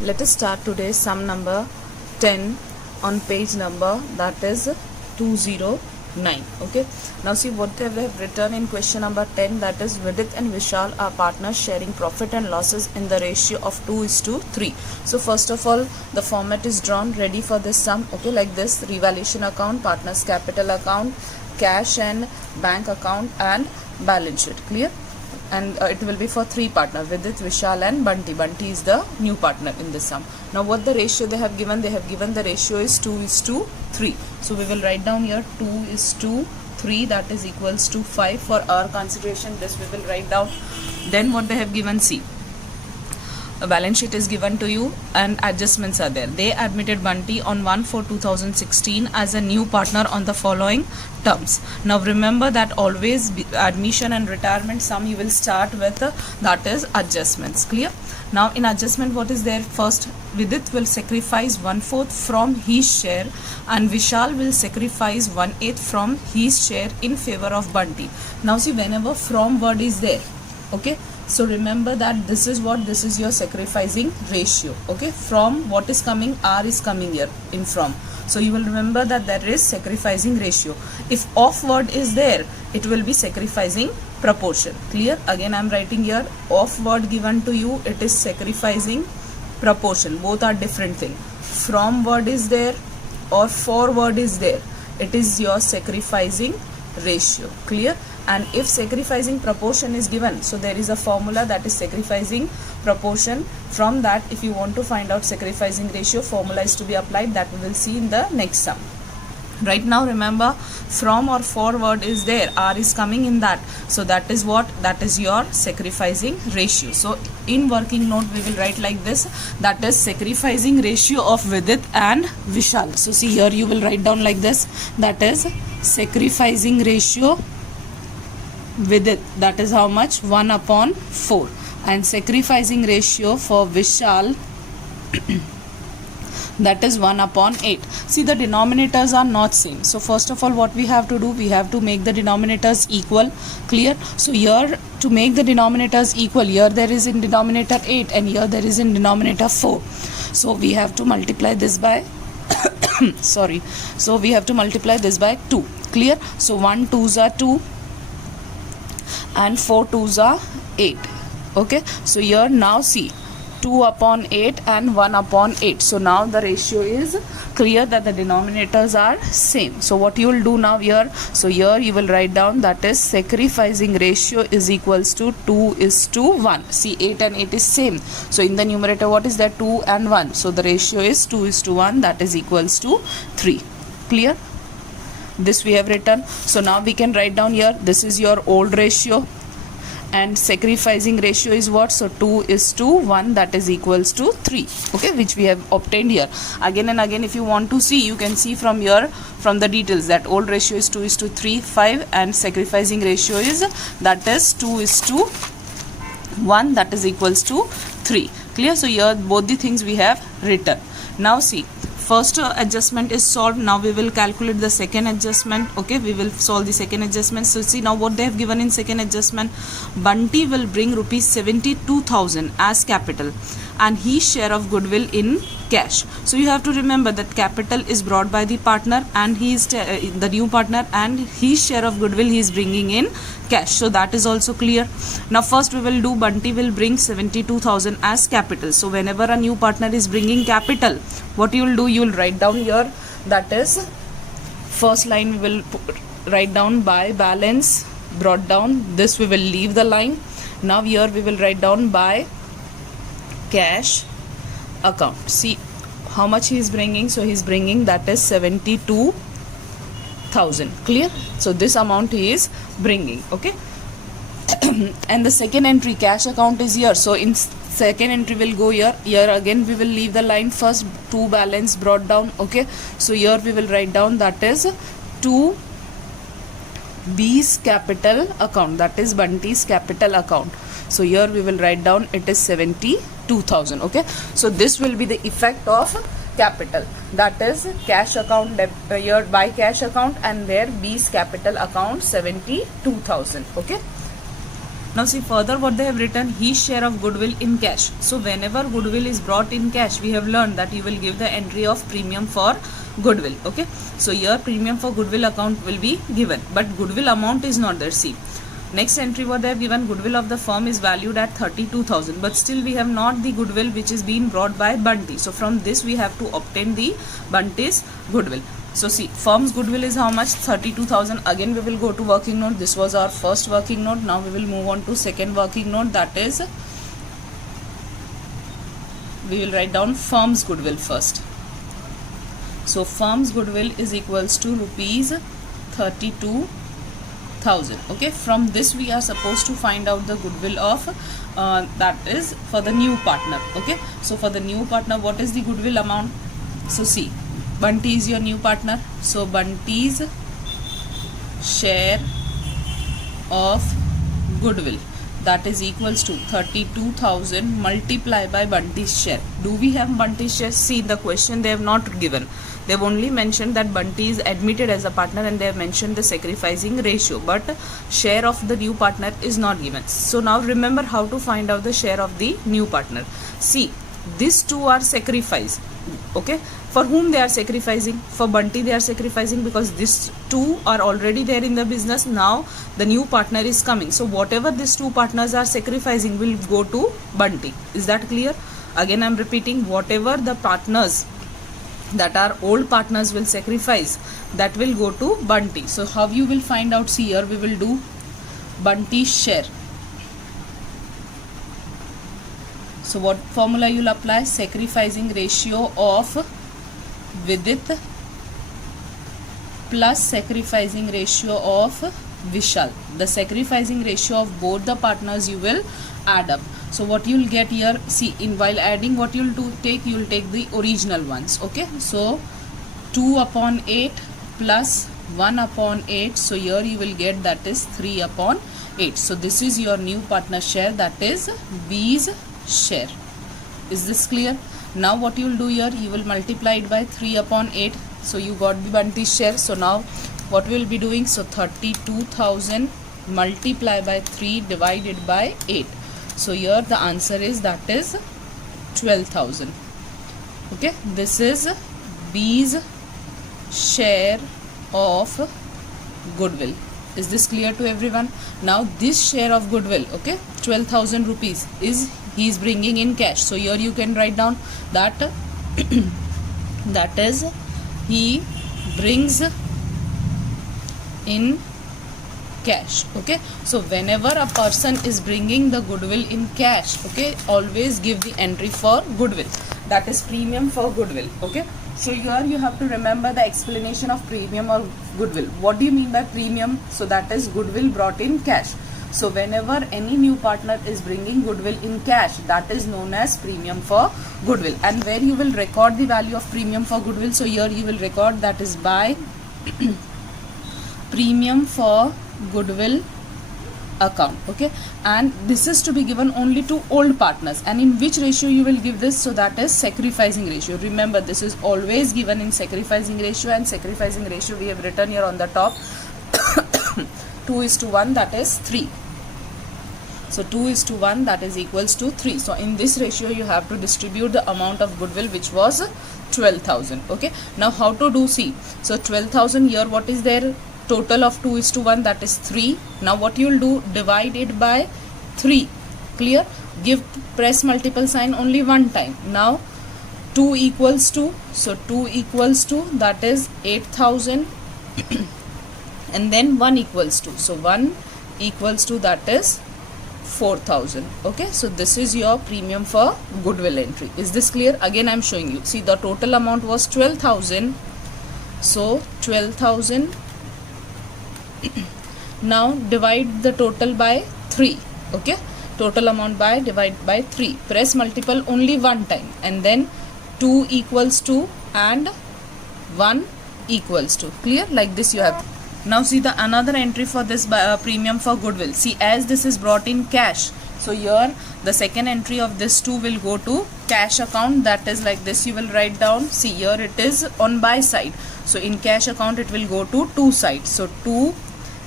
Let us start today's sum number 10 on page number that is 209. Okay, now see what they have written in question number 10, that is Vidit and Vishal are partners sharing profit and losses in the ratio of 2:3. So first of all, the format is drawn ready for this sum. Okay, like this: revaluation account, partners capital account, cash and bank account, and balance sheet. Clear? And it will be for three partners, Vidit, Vishal and Bunty. Bunty is the new partner in this sum. Now what the ratio they have given the ratio is 2:3. So we will write down here 2:3, that is equals to 5. For our consideration, this we will write down. Then what they have given, see, a balance sheet is given to you and adjustments are there. They admitted Bunty on 1/4/2016 as a new partner on the following terms. Now remember that always admission and retirement sum you will start with that is adjustments. Clear? Now in adjustment, what is there? First, Vidit will sacrifice 1/4 from his share and Vishal will sacrifice 1/8 from his share in favor of Bunty. Now see, whenever from word is there, okay, so remember that this is your sacrificing ratio. Okay, from what is coming, R is coming here in from, so you will remember that there is sacrificing ratio. If off word is there, it will be sacrificing proportion. Clear? Again I am writing here, off word given to you, it is sacrificing proportion. Both are different thing. From word is there or for word is there, it is your sacrificing ratio. Clear? And if sacrificing proportion is given, so there is a formula, that is sacrificing proportion. From that, if you want to find out sacrificing ratio, formula is to be applied, that we will see in the next sum. Right now remember, from or for word is there, R is coming in that, so that is what, that is your sacrificing ratio. So in working note we will write like this, that is sacrificing ratio of Vidit and Vishal. So see here, you will write down like this, that is sacrificing ratio Vidit, that is how much, 1/4, and sacrificing ratio for Vishal that is 1/8. See, the denominators are not same, so first of all what we have to do, we have to make the denominators equal. Clear? So here, to make the denominators equal, here there is in denominator 8 and here there is in denominator 4, so we have to multiply this by sorry, so we have to multiply this by 2. Clear? So 1 2s are 2 and 4 2s are 8. Okay, so here now see, 2/8 and 1/8. So now the ratio is clear that the denominators are same. So what you will do now here, so here you will write down, that is sacrificing ratio is equals to 2:1. See, 8 and 8 is same, so in the numerator what is that, 2 and 1, so the ratio is 2:1, that is equals to 3. Clear? This we have written. So now we can write down here, this is your old ratio and sacrificing ratio is what, so 2:1, that is equals to 3. Okay, which we have obtained here. Again and again, if you want to see, you can see from here, from the details, that old ratio is 2:3 5 and sacrificing ratio is, that is 2:1, that is equals to 3. Clear? So here both the things we have written. Now see, first adjustment is solved. Now we will calculate the second adjustment. Okay, we will solve the second adjustment. So see, now what they have given in second adjustment, Bunty will bring rupees 72,000 as capital and his share of goodwill in cash. So you have to remember that capital is brought by the partner and he is the new partner, and his share of goodwill he is bringing in cash. So that is also clear. Now first we will do, Bunty will bring 72,000 as capital. So whenever a new partner is bringing capital, what you will do, you will write down here, that is first line we will write down by balance brought down, this we will leave the line. Now here we will write down by cash account. See how much he is bringing, so he is bringing, that is 72,000. Clear? So this amount he is bringing. Okay, and the second entry, cash account, is here. So in second entry will go here. Here again we will leave the line first, to balance brought down. Okay, so here we will write down, that is to B's capital account, that is Bunty's capital account. So here we will write down, it is 72,000. Okay, so this will be the effect of capital, that is cash account here by cash account, and there B's capital account 72,000. Okay. Now see further what they have written, his share of goodwill in cash. So whenever goodwill is brought in cash, we have learned that you will give the entry of premium for goodwill. Okay, so here premium for goodwill account will be given, but goodwill amount is not there. See, next entry what they have given, goodwill of the firm is valued at 32,000, but still we have not the goodwill which is being brought by Bunty. So from this we have to obtain the Bunty's goodwill. So see, firm's goodwill is how much? 32,000. Again we will go to working note. This was our first working note. Now we will move on to second working note, that is we will write down firm's goodwill first. So firm's goodwill is equals to rupees 32,000. Okay, from this we are supposed to find out the goodwill of that is for the new partner. Okay, so for the new partner, what is the goodwill amount? So see, Bunty is your new partner, so Bunty's share of goodwill, that is equals to 32,000 multiplied by Bunty's share. Do we have Bunty's share? See, in the question they have not given. They have only mentioned that Bunty is admitted as a partner and they have mentioned the sacrificing ratio, but share of the new partner is not given. So now remember how to find out the share of the new partner. See, these two are sacrificed. Okay, for whom they are sacrificing? For Bunty they are sacrificing because these two are already there in the business. Now the new partner is coming, so whatever these two partners are sacrificing will go to Bunty. Is that clear? Again I am repeating, whatever the partners that are old partners will sacrifice, that will go to Bunty. So how you will find out? See, here we will do Bunty's share. So what formula you will apply? Sacrificing ratio of Vidit plus sacrificing ratio of Vishal. The sacrificing ratio of both the partners you will add up. So what you will get here, see, in while adding what you will do, you will take the original ones. Okay, so 2 upon 8 plus 1 upon 8. So here you will get, that is 3 upon 8. So this is your new partner share, that is B's share. Is this clear? Now what you will do here, you will multiply it by 3 upon 8. So you got the Bunty's share. So now what we will be doing? So 32,000 multiplied by 3 divided by 8. So here the answer is, that is 12,000. Okay, this is B's share of goodwill. Is this clear to everyone? Now this share of goodwill, okay, 12,000 rupees is he is bringing in cash. So here you can write down that that is he brings in cash. Okay, so whenever a person is bringing the goodwill in cash, okay, always give the entry for goodwill, that is premium for goodwill. Okay, so here you have to remember the explanation of premium or goodwill. What do you mean by premium? So that is goodwill brought in cash. So whenever any new partner is bringing goodwill in cash, that is known as premium for goodwill. And where you will record the value of premium for goodwill, so here you will record, that is by premium for goodwill account. Okay, and this is to be given only to old partners. And in which ratio you will give this? So that is sacrificing ratio. Remember, this is always given in sacrificing ratio, and sacrificing ratio we have written here on the top 2:1, that is 3. So 2:1, that is equals to 3. So in this ratio you have to distribute the amount of goodwill, which was 12,000. Okay, now how to do? See, so 12,000 here, what is there? Total of 2:1, that is 3. Now what you will do? Divide it by 3. Clear? Press multiple sign only one time. Now 2 equals to, so 2 equals to, that is 8,000 and then 1 equals to, so 1 equals to, that is 4,000. Okay, so this is your premium for goodwill entry. Is this clear? Again I am showing you. See, the total amount was 12,000. So 12,000. Now divide the total by 3. Okay, total amount by divide by 3. Press multiple only one time, and then 2 equals to and 1 equals to. Clear? Like this you have. Now see the another entry for this premium for goodwill. See, as this is brought in cash, so here the second entry of this 2 will go to cash account. That is like this you will write down. See, here it is on buy side, so in cash account it will go to 2 sides. So 2,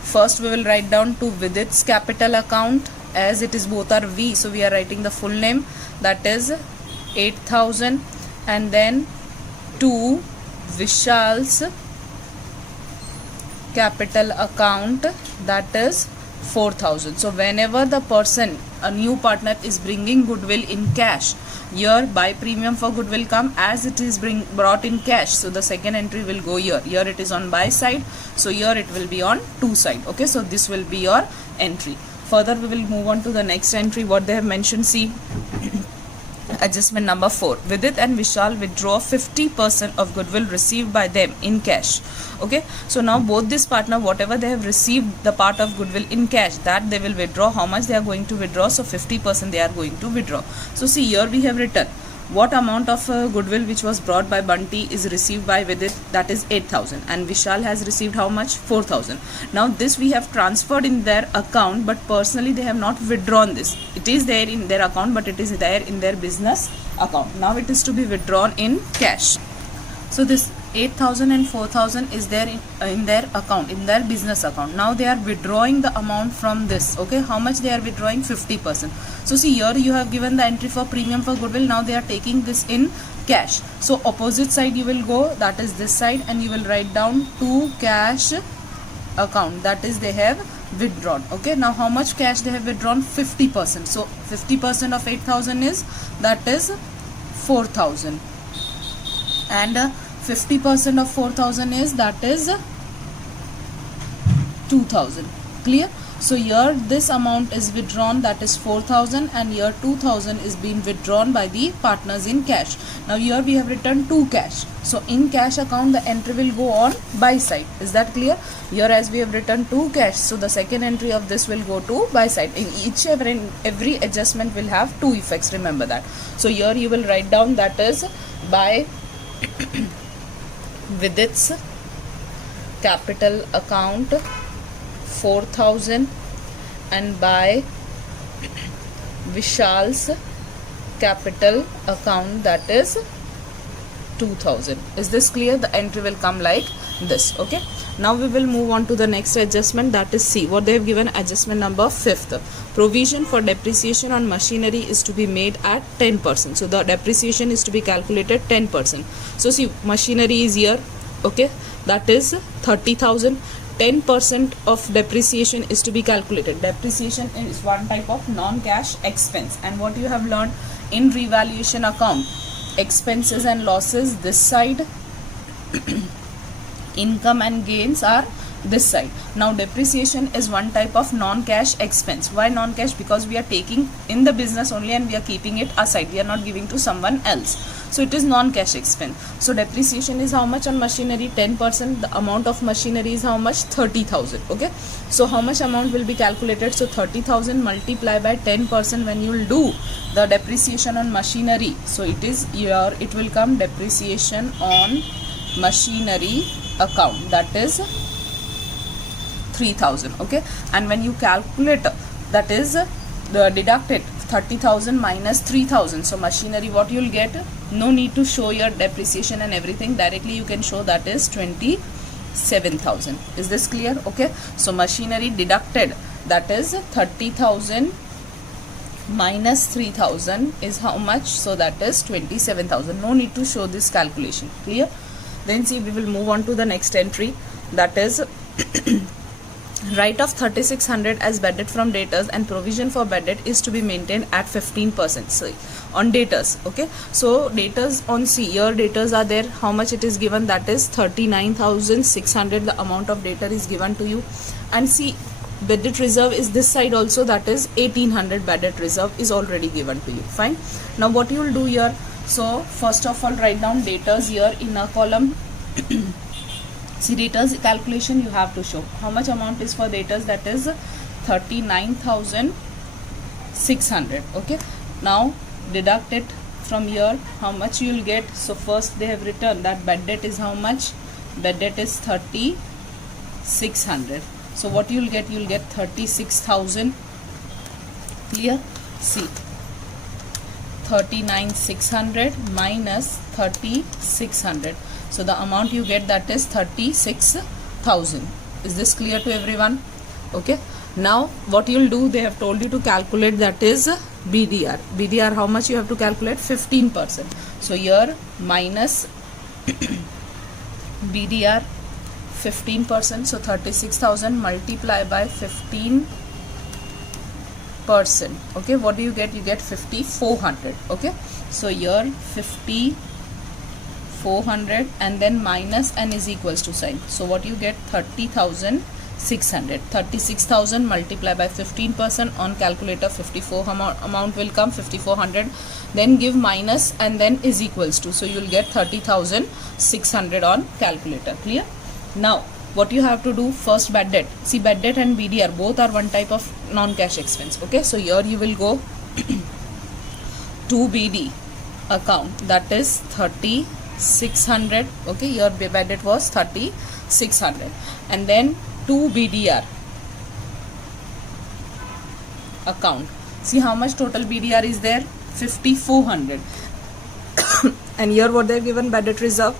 first we will write down to Vidit's capital account, as it is both are V, so we are writing the full name, that is 8,000, and then to Vishal's capital account, that is 4,000. So whenever the person, a new partner, is bringing goodwill in cash, here buy premium for goodwill come as it is brought in cash, so the second entry will go here. Here it is on buy side, so here it will be on to side. Okay, so this will be your entry. Further we will move on to the next entry, what they have mentioned. See, adjustment number 4. Vidit and Vishal withdraw 50% of goodwill received by them in cash. Okay, so now both this partner, whatever they have received the part of goodwill in cash, that they will withdraw. How much they are going to withdraw? So 50% they are going to withdraw. So see, here we have written what amount of goodwill which was brought by Bunty is received by Vidit, that is 8,000, and Vishal has received how much? 4,000. Now this we have transferred in their account, but personally they have not withdrawn this. It is there in their account, but it is there in their business account. Now it is to be withdrawn in cash. So this 8,000 and 4,000 is there in their account, in their business account. Now they are withdrawing the amount from this. Okay, how much they are withdrawing? 50%. So see, here you have given the entry for premium for goodwill. Now they are taking this in cash. So opposite side you will go, that is this side, and you will write down to cash account, that is they have withdrawn. Okay, now how much cash they have withdrawn? 50%. So 50% of 8,000 is, that is 4,000, and 50% of 4,000 is, that is 2,000. Clear? So here this amount is withdrawn, that is 4,000, and here 2,000 is being withdrawn by the partners in cash. Now here we have written to cash. So in cash account the entry will go on buy side. Is that clear? Here as we have written to cash, so the second entry of this will go to buy side. In each every adjustment will have two effects, remember that. So here you will write down, that is by Vidit's capital account 4,000, and by Vishal's capital account, that is 2,000. Is this clear? The entry will come like this. Okay, now we will move on to the next adjustment, that is C. What they have given, adjustment number 5th. Provision for depreciation on machinery is to be made at 10%. So the depreciation is to be calculated 10%. So see, machinery is here. Okay, that is 30,000. 10% of depreciation is to be calculated. Depreciation is one type of non-cash expense, and what you have learned in revaluation account, expenses and losses this side, income and gains are this side. Now depreciation is one type of non-cash expense. Why non-cash? Because we are taking in the business only and we are keeping it aside, we are not giving to someone else, so it is non-cash expense. So depreciation is how much on machinery? 10%. The amount of machinery is how much? 30,000. Okay, so how much amount will be calculated? So 30,000 multiply by 10% when you will do the depreciation on machinery. So it is here, it will come depreciation on machinery account, that is 3,000. Okay, and when you calculate, that is the deducted 30,000 minus 3,000. So machinery, what you will get? No need to show your depreciation and everything, directly you can show, that is 27,000. Is this clear? Okay, so machinery deducted, that is 30,000 minus 3,000 is how much? So that is 27,000. No need to show this calculation. Clear? Then see, we will move on to the next entry, that is write off 3,600 as bad debt from debtors, and provision for bad debt is to be maintained at 15%. So on debtors. Okay, so debtors on C, here debtors are there. How much it is given? That is 39,600. the amount of debtor is given to you. And see, bad debt reserve is this side also, that is 1,800 bad debt reserve is already given to you. Fine. Now what you will do here? So first of all, write down debtors here in a column. See, debtors calculation you have to show. How much amount is for debtors? That is 39,600. Okay, now deduct it from here. How much you will get? So first they have written that bad debt is how much? Bad debt is 3,600. So what you will get? You will get 36,000. Clear? See, 39,600 minus 3,600. So the amount you get, that is 36,000. Is this clear to everyone? Okay. Now what you'll do, they have told you to calculate, that is BDR. BDR, how much you have to calculate? 15%. So here minus BDR 15%, so 36,000 multiply by 15%. Okay, what do you get? You get 5,400. Okay, so here 5,400 and then minus and is equals to sign. So what you get? 30,600. 36,000 multiply by 15%. On calculator 54 amount will come, 5,400. Then give minus and then is equals to. So you will get 30,600 on calculator. Clear? Now what you have to do, first bad debt. See, bad debt and BDR both are one type of non-cash expense. Okay, so here you will go to BD account, that is 3,600. Okay, your bad debt was 3,600, and then to BDR account. See how much total BDR is there? 5,400. And here what they have given, bad debt reserve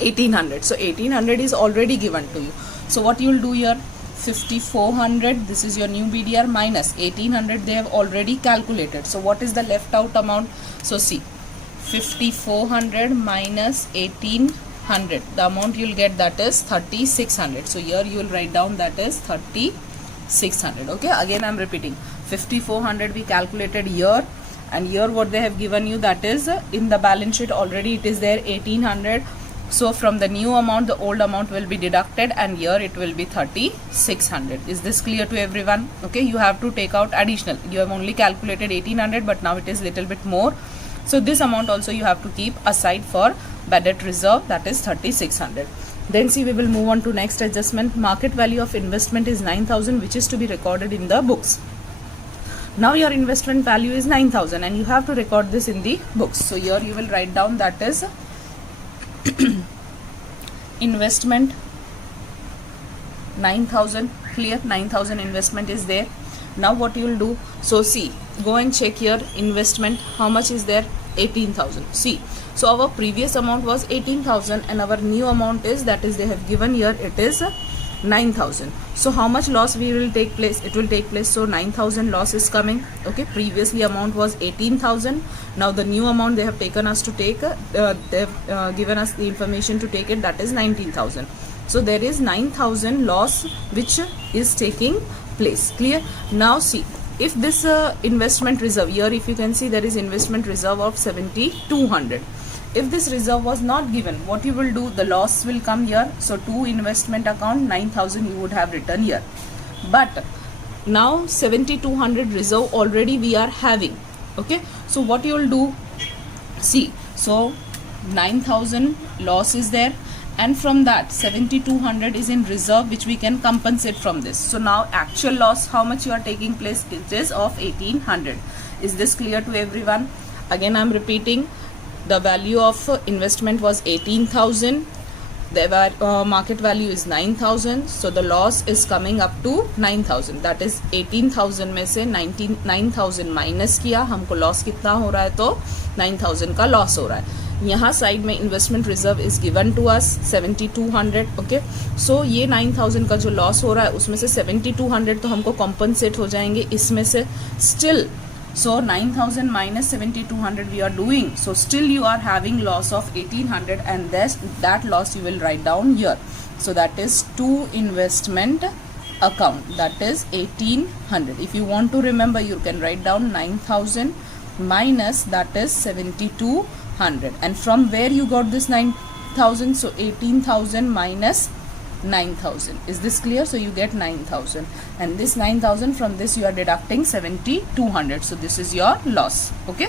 1,800. So 1,800 is already given to you. So what you will do here, 5,400, this is your new BDR, minus 1,800 they have already calculated. So what is the left out amount? So see, 5,400 minus 1,800, the amount you will get, that is 3,600. So here you will write down, that is 3,600. Okay, again I am repeating, 5,400 we calculated here, and here what they have given you, that is in the balance sheet already it is there 1,800. So from the new amount the old amount will be deducted, and here it will be 3,600. Is this clear to everyone? Okay, you have to take out additional. You have only calculated 1,800, but now it is little bit more. So this amount also you have to keep aside for bad debt reserve, that is 3,600. Then see, we will move on to next adjustment. Market value of investment is 9,000, which is to be recorded in the books. Now your investment value is 9,000 and you have to record this in the books. So here you will write down, that is investment 9,000. Clear? 9,000 investment is there. Now what you will do, so see, go and check here investment, how much is there? 18,000. See, so our previous amount was 18,000 and our new amount is, that is they have given here, it is 9,000. So how much loss we will take place? It will take place, so 9,000 loss is coming. Okay, previously amount was 18,000. Now the new amount they have taken us to take, they have given us the information to take it, that is 19,000. So there is 9,000 loss which is taking place. Clear? Now see, if this investment reserve, here if you can see there is investment reserve of 7,200. If this reserve was not given, what you will do, the loss will come here. So to investment account 9,000 you would have written here, but now 7,200 reserve already we are having. Okay, so what you will do, see, so 9,000 loss is there, and from that 7,200 is in reserve which we can compensate from this. So now actual loss, how much you are taking place, it is of 1,800. Is this clear to everyone? Again I am repeating, the value of investment was 18,000, the market value is 9,000, so the loss is coming up to 9,000. that is 18,000 में से 9,000 minus किया, हमको loss कितना हो रहा है, तो 9,000 का लॉस हो रहा है. यहाँ साइड में investment reserve is given to us 7,200. Okay, so ये 9,000 का जो लॉस हो रहा है उसमें से 7,200 तो हमको कॉम्पनसेट हो जाएंगे इसमें से. Still, so 9,000 minus 7,200 we are doing, so still you are having loss of 1,800, and that loss you will write down here. So that is to investment account, that is 1,800. If you want to remember, you can write down 9,000 minus, that is 7,200, and from where you got this 9,000, so 18,000 minus 9,000. Is this clear? So you get 9,000, and this 9,000, from this you are deducting 7,200. So this is your loss. Okay,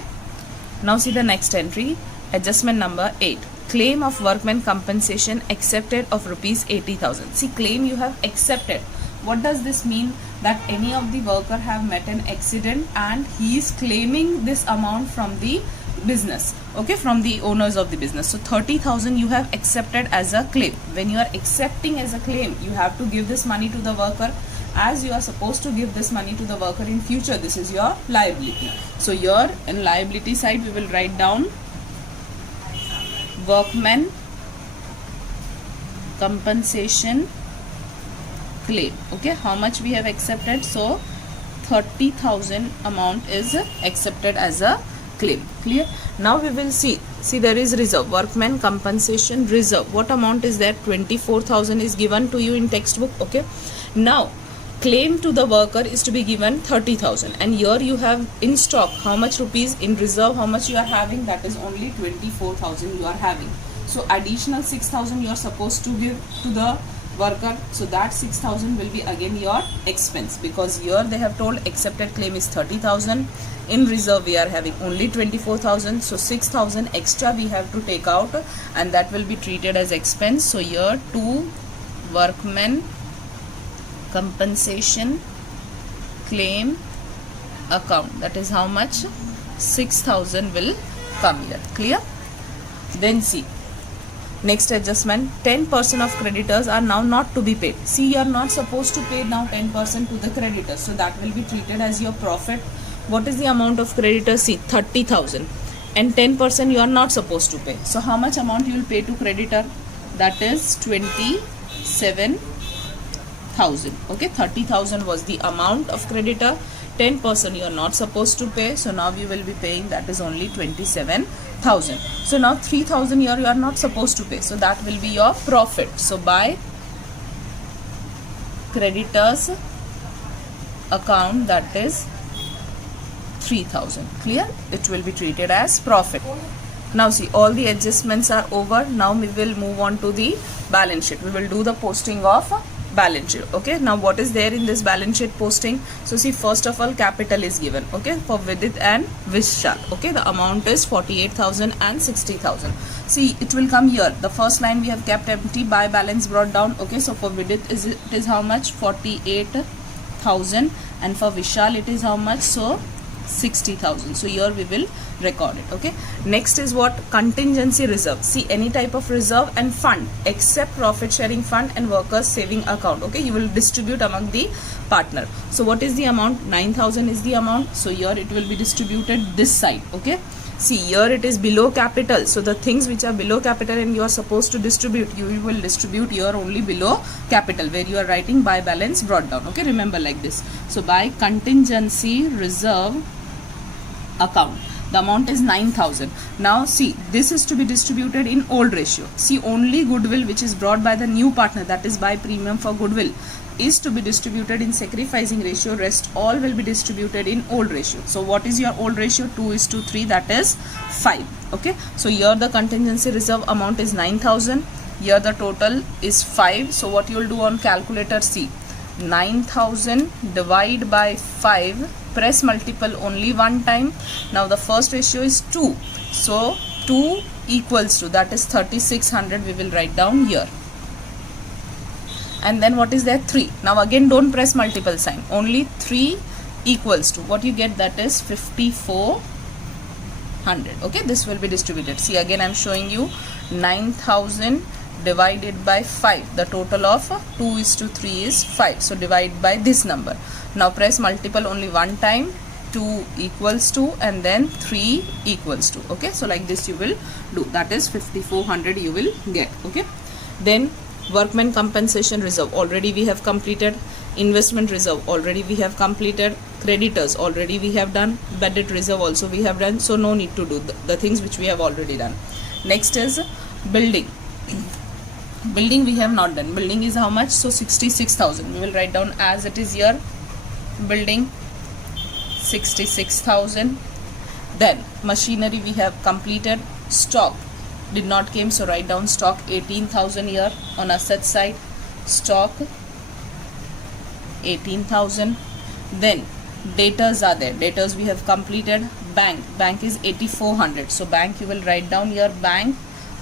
now see the next entry, adjustment number 8. Claim of workman compensation accepted of rupees 80,000. See, claim you have accepted. What does this mean? That any of the worker have met an accident and he is claiming this amount from the business, okay, from the owners of the business. So 30,000 you have accepted as a claim. When you are accepting as a claim, you have to give this money to the worker. As you are supposed to give this money to the worker in future, this is your liability. So here in liability side we will write down workman compensation claim. Okay, how much we have accepted? So 30,000 amount is accepted as a claim. Clear? Now we will see there is reserve, workman compensation reserve. What amount is there? 24,000 is given to you in textbook. Okay, now claim to the worker is to be given 30,000, and here you have in stock how much rupees, in reserve how much you are having, that is only 24,000 you are having. So additional 6,000 you are supposed to give to the worker, so that 6,000 will be again your expense, because here they have told accepted claim is 30,000, in reserve we are having only 24,000, so 6,000 extra we have to take out, and that will be treated as expense. So here to workmen compensation claim account, that is how much? 6,000 will come here. Clear? Then see, next adjustment, 10% of creditors are now not to be paid. See, you are not supposed to pay now 10% to the creditors, so that will be treated as your profit. What is the amount of creditors? See, 30,000, and 10% you are not supposed to pay. So how much amount you will pay to creditor? That is 27,000. Okay, 30,000 was the amount of creditor, 10% you are not supposed to pay, so now you will be paying, that is only 27,000. So now 3,000 here you are not supposed to pay, so that will be your profit. So by creditors account, that is 3,000. Clear? It will be treated as profit. Now see, all the adjustments are over. Now we will move on to the balance sheet. We will do the posting of balance sheet. Okay, now what is there in this balance sheet posting? So see, first of all, capital is given, okay, for Vidit and Vishal. Okay, the amount is 48,000 and 60,000. See, it will come here. The first line we have kept empty, by balance brought down. Okay, so for Vidit it is how much? 48,000, and for Vishal it is how much? So 60,000. So here we will record it. Okay, next is what? Contingency reserve. See, any type of reserve and fund except profit sharing fund and workers saving account. Okay, you will distribute among the partner. So what is the amount? 9,000 is the amount. So here it will be distributed this side. Okay, see, here it is below capital, so the things which are below capital and you are supposed to distribute, you will distribute here only below capital, where you are writing by balance brought down. Okay, remember like this. So by contingency reserve account, the amount is 9,000. Now see, this is to be distributed in old ratio. See, only goodwill which is brought by the new partner, that is by premium for goodwill, is to be distributed in sacrificing ratio. Rest all will be distributed in old ratio. So what is your old ratio? 2:3, that is 5. Okay, so here the contingency reserve amount is 9,000. Here the total is 5. So what you will do on calculator? See, 9,000 divide by 5, press multiple only one time. Now the first ratio is 2, so 2 equals to, that is 3,600, we will write down here. And then what is there? 3. Now again don't press multiple sign, only 3 equals to, what you get? That is 5,400. Okay, this will be distributed. See, again I am showing you 9,000 divided by 5, the total of 2:3 is 5, so divide by this number. Now press multiple only one time, 2 equals to, and then 3 equals to. Okay, so like this you will do, that is 5,400 you will get. Okay, then workman compensation reserve already we have completed, investment reserve already we have completed, creditors already we have done, bad debt reserve also we have done, so no need to do the things which we have already done. Next is building. Building we have not done. Building is how much? So 66,000, we will write down as it is here. Building 66,000. Then machinery we have completed. Stock did not came, so write down stock 18,000 here on asset side. Stock 18,000. Then debtors are there. Debtors we have completed. Bank is 8,400, so bank you will write down here. Bank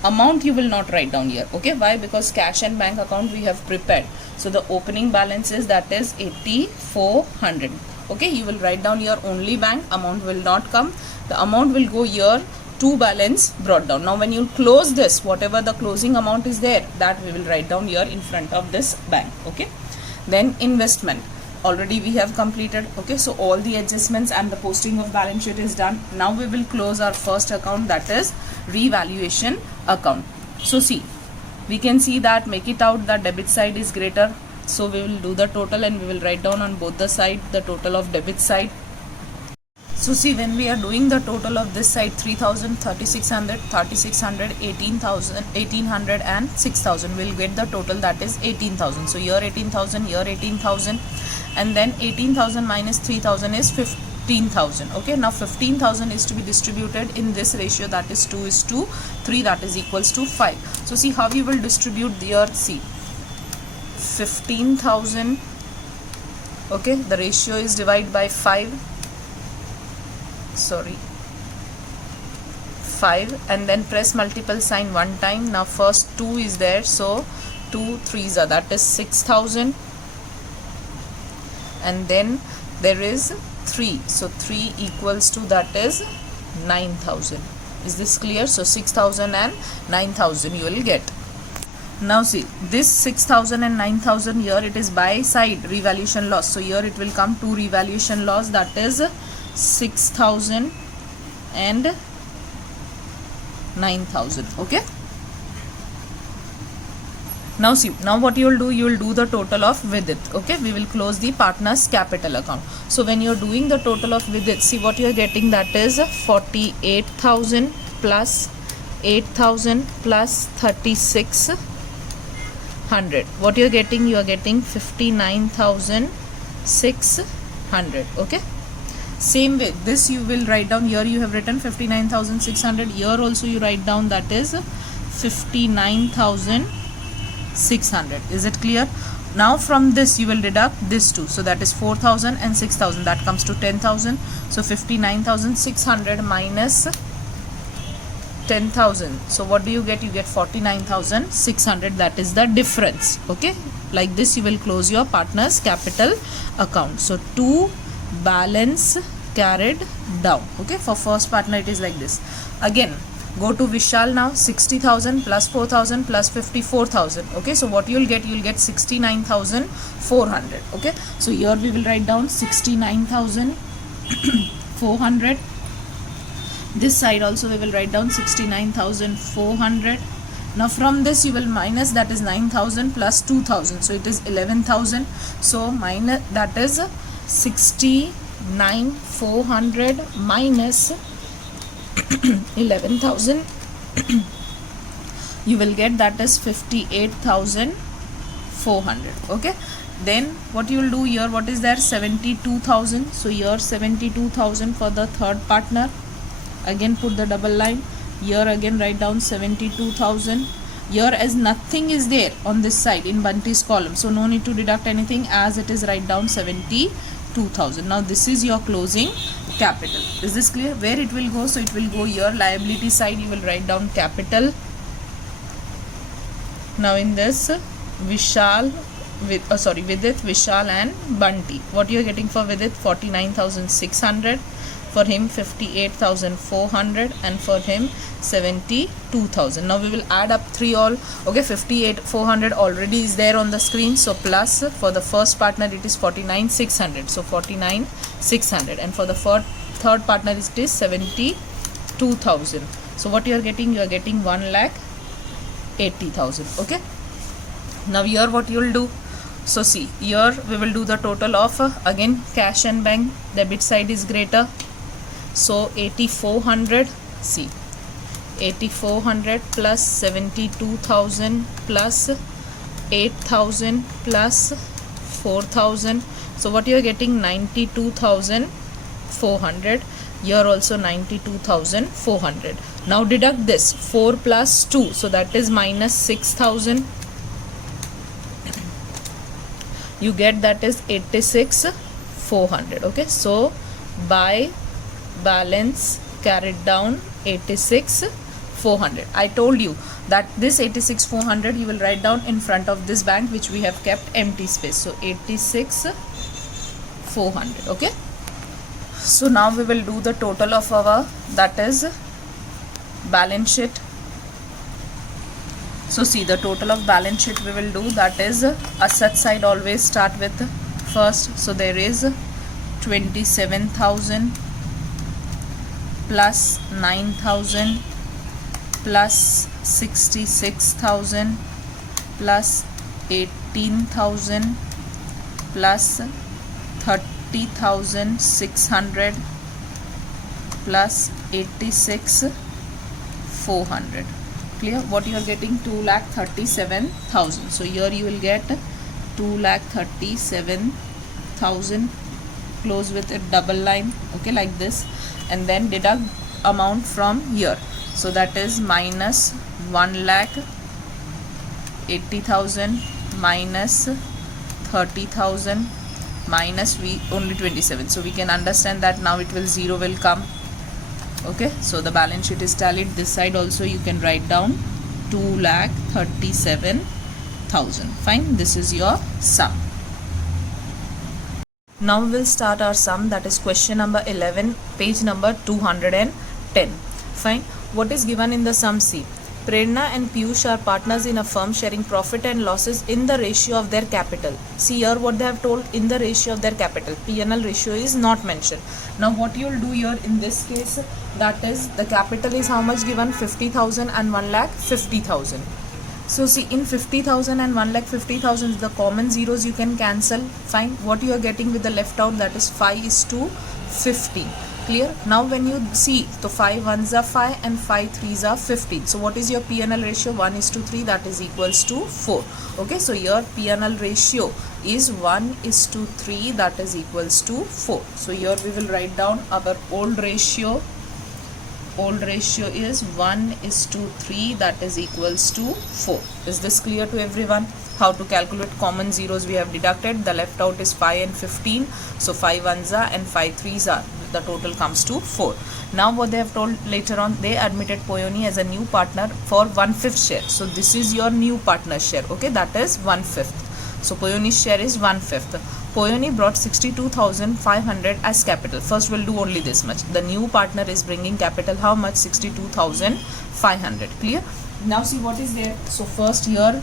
amount you will not write down here. Okay, why? Because cash and bank account we have prepared, so the opening balance is, that is 8,400. Okay, you will write down here only bank, amount will not come. The amount will go here to balance brought down. Now when you close this, whatever the closing amount is there, that we will write down here in front of this bank. Okay, then investment already we have completed. Okay, so all the adjustments and the posting of balance sheet is done. Now we will close our first account, that is revaluation account. So see, we can see that, make it out, the debit side is greater, So we will do the total and we will write down on both the side the total of debit side. So see, when we are doing the total of this side, 3000, 3600, 3600, 18,000, 1800 and 6000, we'll get the total, that is 18,000. So here 18,000, here 18,000, and then 18,000 minus 3000 is 15,000. Okay, now 15,000 is to be distributed in this ratio, that is 2:3, that is equals to 5. So see how you will distribute here. See, 15,000, okay, the ratio is divided by 5, 5, and then press multiple sign one time. Now first 2 is there, so 2 3s are, that is 6,000, and then there is 3, so 3 equals to, that is 9,000. Is this clear? So 6,000 and 9,000 you will get. Now see, this 6,000 and 9,000, here it is by side revaluation loss, so here it will come to revaluation loss, that is 6,000 and 9,000. Okay, now see, now what you will do, you will do the total of Vidit. Okay, we will close the partner's capital account. So when you are doing the total of Vidit, see what you are getting, that is 48,000 plus 8,000 plus 3,600. What you are getting? You are getting 59,600. Okay, same way this you will write down. Here you have written 59,600, here also you write down, that is 59,600. Is it clear? Now from this you will deduct this two, so that is 4,000 and 6,000, that comes to 10,000. So 59,600 minus 10,000, so what do you get? You get 49,600, that is the difference. Okay, like this you will close your partner's capital account. So 2 balance carried down. Okay, for first partner it is like this. Again go to Vishal now. 60,000 plus 4,000 plus 54,000. Okay, so what you will get? You will get 69,400. Okay, so here we will write down 69,400. This side also we will write down 69,400. Now from this you will minus, that is 9,000 plus 2,000, so it is 11,000. So minus, that is 69,400 minus 11,000 you will get, that is 58,400. Okay, then what you will do here, what is there? 72,000. So here 72,000 for the third partner. Again put the double line here, again write down 72,000. Here as nothing is there on this side in Bunty's column, so no need to deduct anything, as it is write down 72,000. Now this is your closing capital. Is this clear? Where it will go? So it will go here, liability side you will write down capital. Now in this Vishal with Vidit, Vishal and Bunty, what you are getting for Vidit? 49,600, for him 58,400, and for him 72,000. Now we will add up 3 all. Okay, 58,400 already is there on the screen, so plus for the first partner it is 49,600, so 49,600, and for the third partner it is 72,000. So what you are getting? You are getting 1,80,000. Okay, now here what you will do? So see, here we will do the total of again cash and bank. Debit side is greater, so 8,400. See, 8,400 plus 72,000 plus 8,000 plus 4,000. So what you are getting? 92,400. Here also 92,400. Now deduct this 4 plus 2, so that is minus 6,000. You get, that is 86,400. Okay, so by balance carried down 86,400. I told you that this 86,400 you will write down in front of this bank which we have kept empty space. So 86,400. Okay, so now we will do the total of our, that is balance sheet. So see, the total of balance sheet we will do, that is asset side always start with first. So there is 27,000 plus 9,000 plus 66,000 plus 18,000 plus 30,600 plus 86,400. Clear? What you are getting? 2,37,000. So here you will get 2,37,000. Close with a double line, okay, like this, and then deduct amount from here. So that is minus 1,80,000 minus 30,000 minus we only 27. So we can understand that now it will 0 will come. Okay, so the balance sheet is tallied. This side also you can write down 2,37,000. Fine, this is your sum. Now we will start our sum, that is question number 11, page number 210. Fine. What is given in the sum? C. Prerna and Piyush are partners in a firm sharing profit and losses in the ratio of their capital. See here what they have told, in the ratio of their capital. P&L ratio is not mentioned. Now what you will do here in this case, that is the capital is how much given? 50,000 and 1,50,000. So see, in 50,000 and 1,50,000, the common zeros you can cancel. Fine. What you are getting with the left out, that is 5:50. Clear? Now when you see, so 5 ones are 5 and 5 threes are 15. So what is your P&L ratio? 1:3, that is equals to 4. Okay, so your P&L ratio is 1:3, that is equals to 4. So here we will write down our old ratio. Old ratio is 1:3, that is equals to 4. Is this clear to everyone? How to calculate common zeros we have deducted. The left out is 5 and 15. So 5 ones are and 5 threes are. The total comes to 4. Now what they have told later on, they admitted Poyoni as a new partner for 1/5 share. So this is your new partner share. Okay, that is 1/5. So Poyoni's share is 1/5. Poyoni brought 62,500 as capital. First we'll do only this much. The new partner is bringing capital how much? 62,500. Clear? Now see what is there. So first here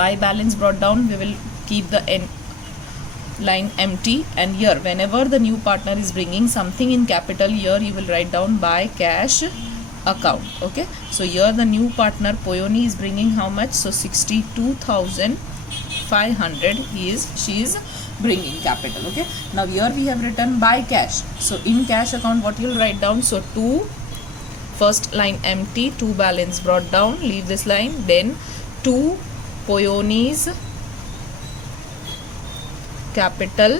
by balance brought down, we will keep the end line empty, and here whenever the new partner is bringing something in capital, here you will write down by cash account. Okay, so here the new partner Poyoni is bringing how much? So 62,500 she is bringing capital. Okay, now here we have written by cash. So in cash account what you will write down? So 2, first line empty, 2 balance brought down, leave this line, then 2 Poyoni's capital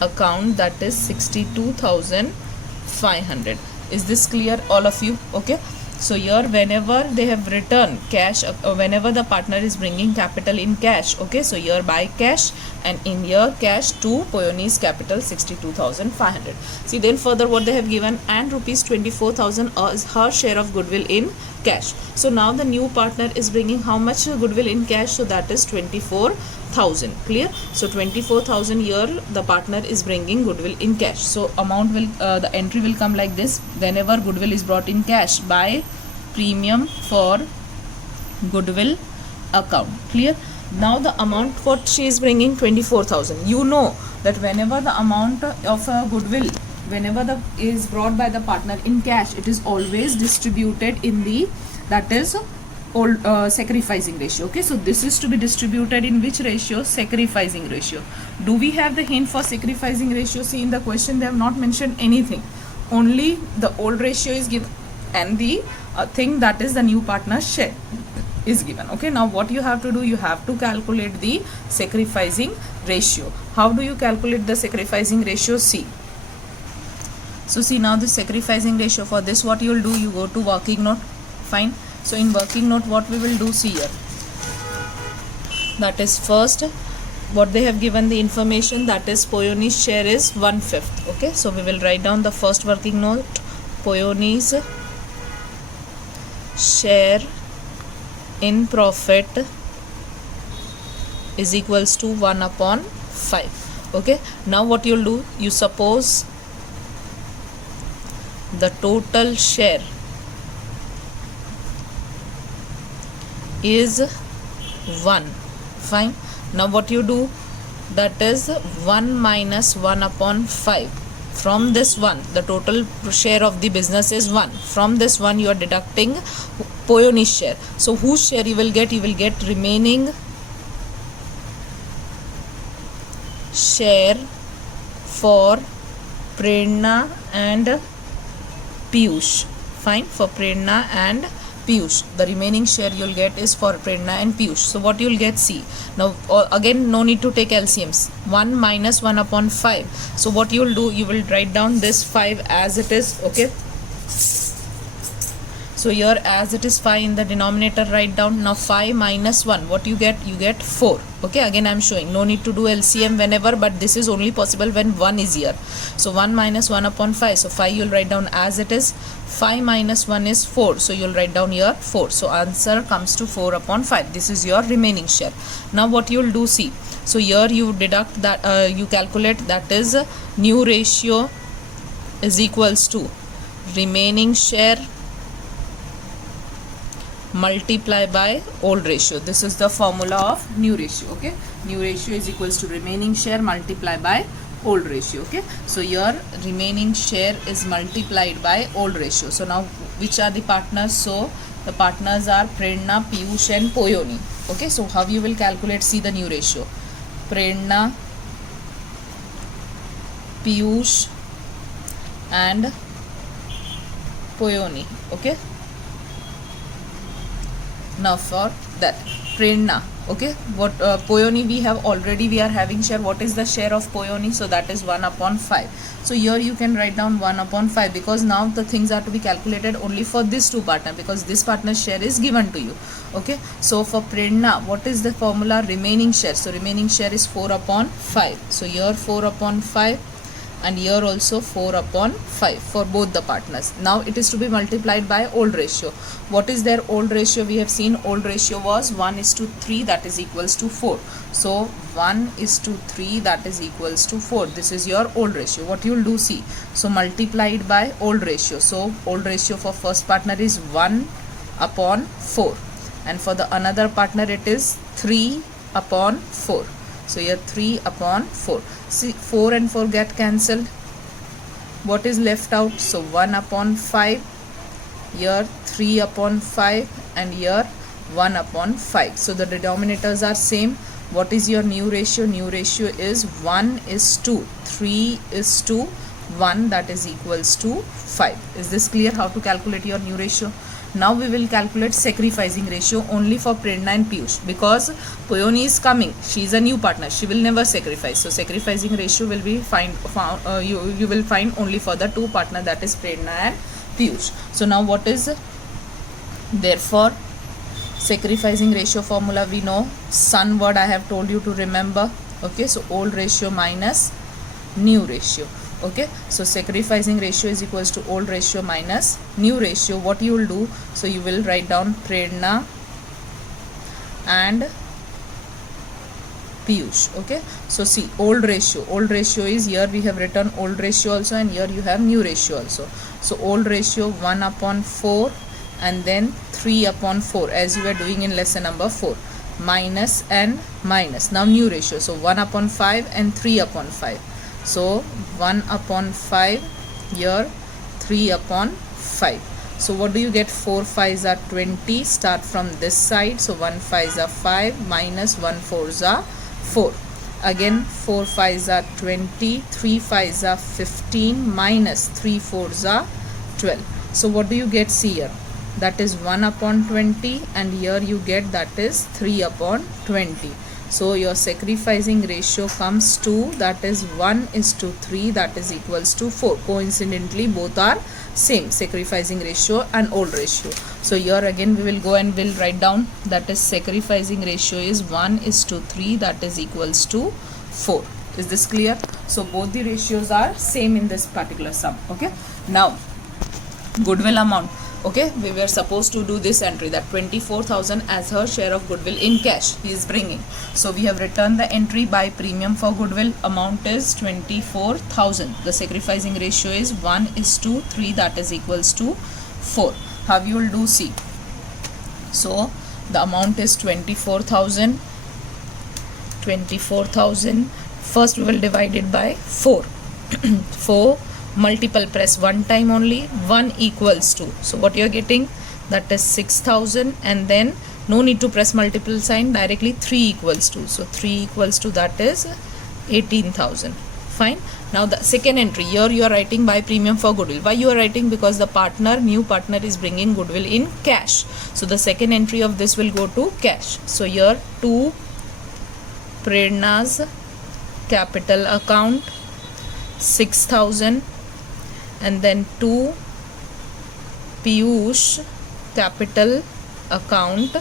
account, that is 62,500. Is this clear all of you? Okay, so here whenever they have written cash, whenever the partner is bringing capital in cash, okay, so here by cash, and in here cash to Poyoni's capital 62,500. See then further what they have given, and rupees 24,000 is her share of goodwill in cash. So now the new partner is bringing how much goodwill in cash? So that is 24,000. Clear? So 24,000 here the partner is bringing goodwill in cash. So amount will the entry will come like this. Whenever goodwill is brought in cash, by premium for goodwill account. Clear? Now the amount what she is bringing, 24,000. You know that whenever the amount of goodwill, whenever the is brought by the partner in cash, it is always distributed in the, that is old sacrificing ratio. Okay, so this is to be distributed in which ratio? Sacrificing ratio. Do we have the hint for sacrificing ratio? See in the question they have not mentioned anything, only the old ratio is given and the thing, that is the new partner share, is given. Okay, now what you have to do, you have to calculate the sacrificing ratio. How do you calculate the sacrificing ratio? See, so see now the sacrificing ratio, for this what you will do, you go to working note. Fine. So in working note what we will do, see here, that is first what they have given the information, that is Poyoni's share is 1/5. Okay, so we will write down the first working note, Poyoni's share in profit is equals to 1/5. Okay, now what you will do, you suppose the total share is 1. Fine. Now what you do, that is 1 minus 1/5. From this 1, the total share of the business is 1. From this 1 you are deducting Poyoni's share. So whose share you will get? You will get remaining share for Prerna and Piyush. Fine, for Prerna and Piyush. The remaining share you'll get is for Prerna and Piyush. So what you'll get, see. Now again, no need to take LCMs. 1 minus 1 upon 5. So what you'll do, you will write down this 5 as it is. Okay. So here as it is 5 in the denominator, write down. Now 5 minus 1, what you get? You get 4. Okay, again I'm showing, no need to do LCM whenever, but this is only possible when 1 is here. So 1 minus 1 upon 5. So 5 you'll write down as it is. 5 minus 1 is 4. So you'll write down here 4. So answer comes to 4 upon 5. This is your remaining share. Now what you'll do, see. So here you deduct that, you calculate, that is new ratio is equals to remaining share multiply by old ratio. This is the formula of new ratio. Okay, new ratio is equals to remaining share multiply by old ratio. Okay, so your remaining share is multiplied by old ratio. So now which are the partners? So the partners are Prerna, Piyush and Poyoni. Okay, so how you will calculate? See the new ratio. Prerna, Piyush and Poyoni. Okay, now for that Prerna, okay, what Poyoni we have already, we are having share. What is the share of Poyoni? So that is 1 upon 5. So here you can write down 1 upon 5, because now the things are to be calculated only for this two partner, because this partner's share is given to you. Okay, so for Prerna, what is the formula? Remaining share. So remaining share is 4 upon 5. So here 4 upon 5 and here also 4 upon 5 for both the partners. Now it is to be multiplied by old ratio. What is their old ratio? We have seen old ratio was 1:3, that is equals to 4. So 1:3, that is equals to 4. This is your old ratio. What you will do, see. So multiplied by old ratio. So old ratio for first partner is 1 upon 4 and for the another partner it is 3 upon 4. So here 3 upon 4. See, 4 and 4 get cancelled. What is left out? So 1 upon 5. Here 3 upon 5 and here 1 upon 5. So the denominators are same. What is your new ratio? New ratio is 1:3 1, that is equals to 5. Is this clear how to calculate your new ratio? Now we will calculate sacrificing ratio only for Prerna and Piyush, because Poyoni is coming. She is a new partner. She will never sacrifice. So sacrificing ratio will be you will find only for the two partner, that is Prerna and Piyush. So now what is therefore sacrificing ratio formula? We know sun word I have told you to remember. Okay, so old ratio minus new ratio. Okay, so sacrificing ratio is equals to old ratio minus new ratio. What you will do? So you will write down Prerna and Piyush. Okay, so see old ratio is here we have written old ratio also, and here you have new ratio also. So old ratio 1 upon 4 and then 3 upon 4 as you were doing in lesson number 4, minus and minus. Now new ratio, so 1 upon 5 and 3 upon 5. So 1 upon 5, here 3 upon 5. So what do you get? 4 5s are 20. Start from this side. So 1 5s are 5 minus 1 4s are 4. Again 4 5s are 20. 3 5s are 15 minus 3 4s are 12. So what do you get? See here, that is 1 upon 20, and here you get that is 3 upon 20. So your sacrificing ratio comes to, that is 1:3, that is equals to 4. Coincidentally both are same, sacrificing ratio and old ratio. So here again we will go and we'll write down, that is sacrificing ratio is 1:3, that is equals to 4. Is this clear? So both the ratios are same in this particular sum. Okay, now goodwill amount. Okay, we were supposed to do this entry, that 24,000 as her share of goodwill in cash he is bringing. So we have written the entry by premium for goodwill. Amount is 24,000. The sacrificing ratio is 1:3, that is equals to 4. How you will do? See, so the amount is 24,000. First we will divide it by 4. 4 multiple press one time only, 1 equals to, so what you are getting, that is 6,000, and then no need to press multiple sign, directly 3 equals to, so 3 equals to, that is 18,000. Fine. Now the second entry, here you are writing buy premium for goodwill. Why you are writing? Because the new partner is bringing goodwill in cash. So the second entry of this will go to cash. So here to Prerna's capital account 6,000, and then to Piyush capital account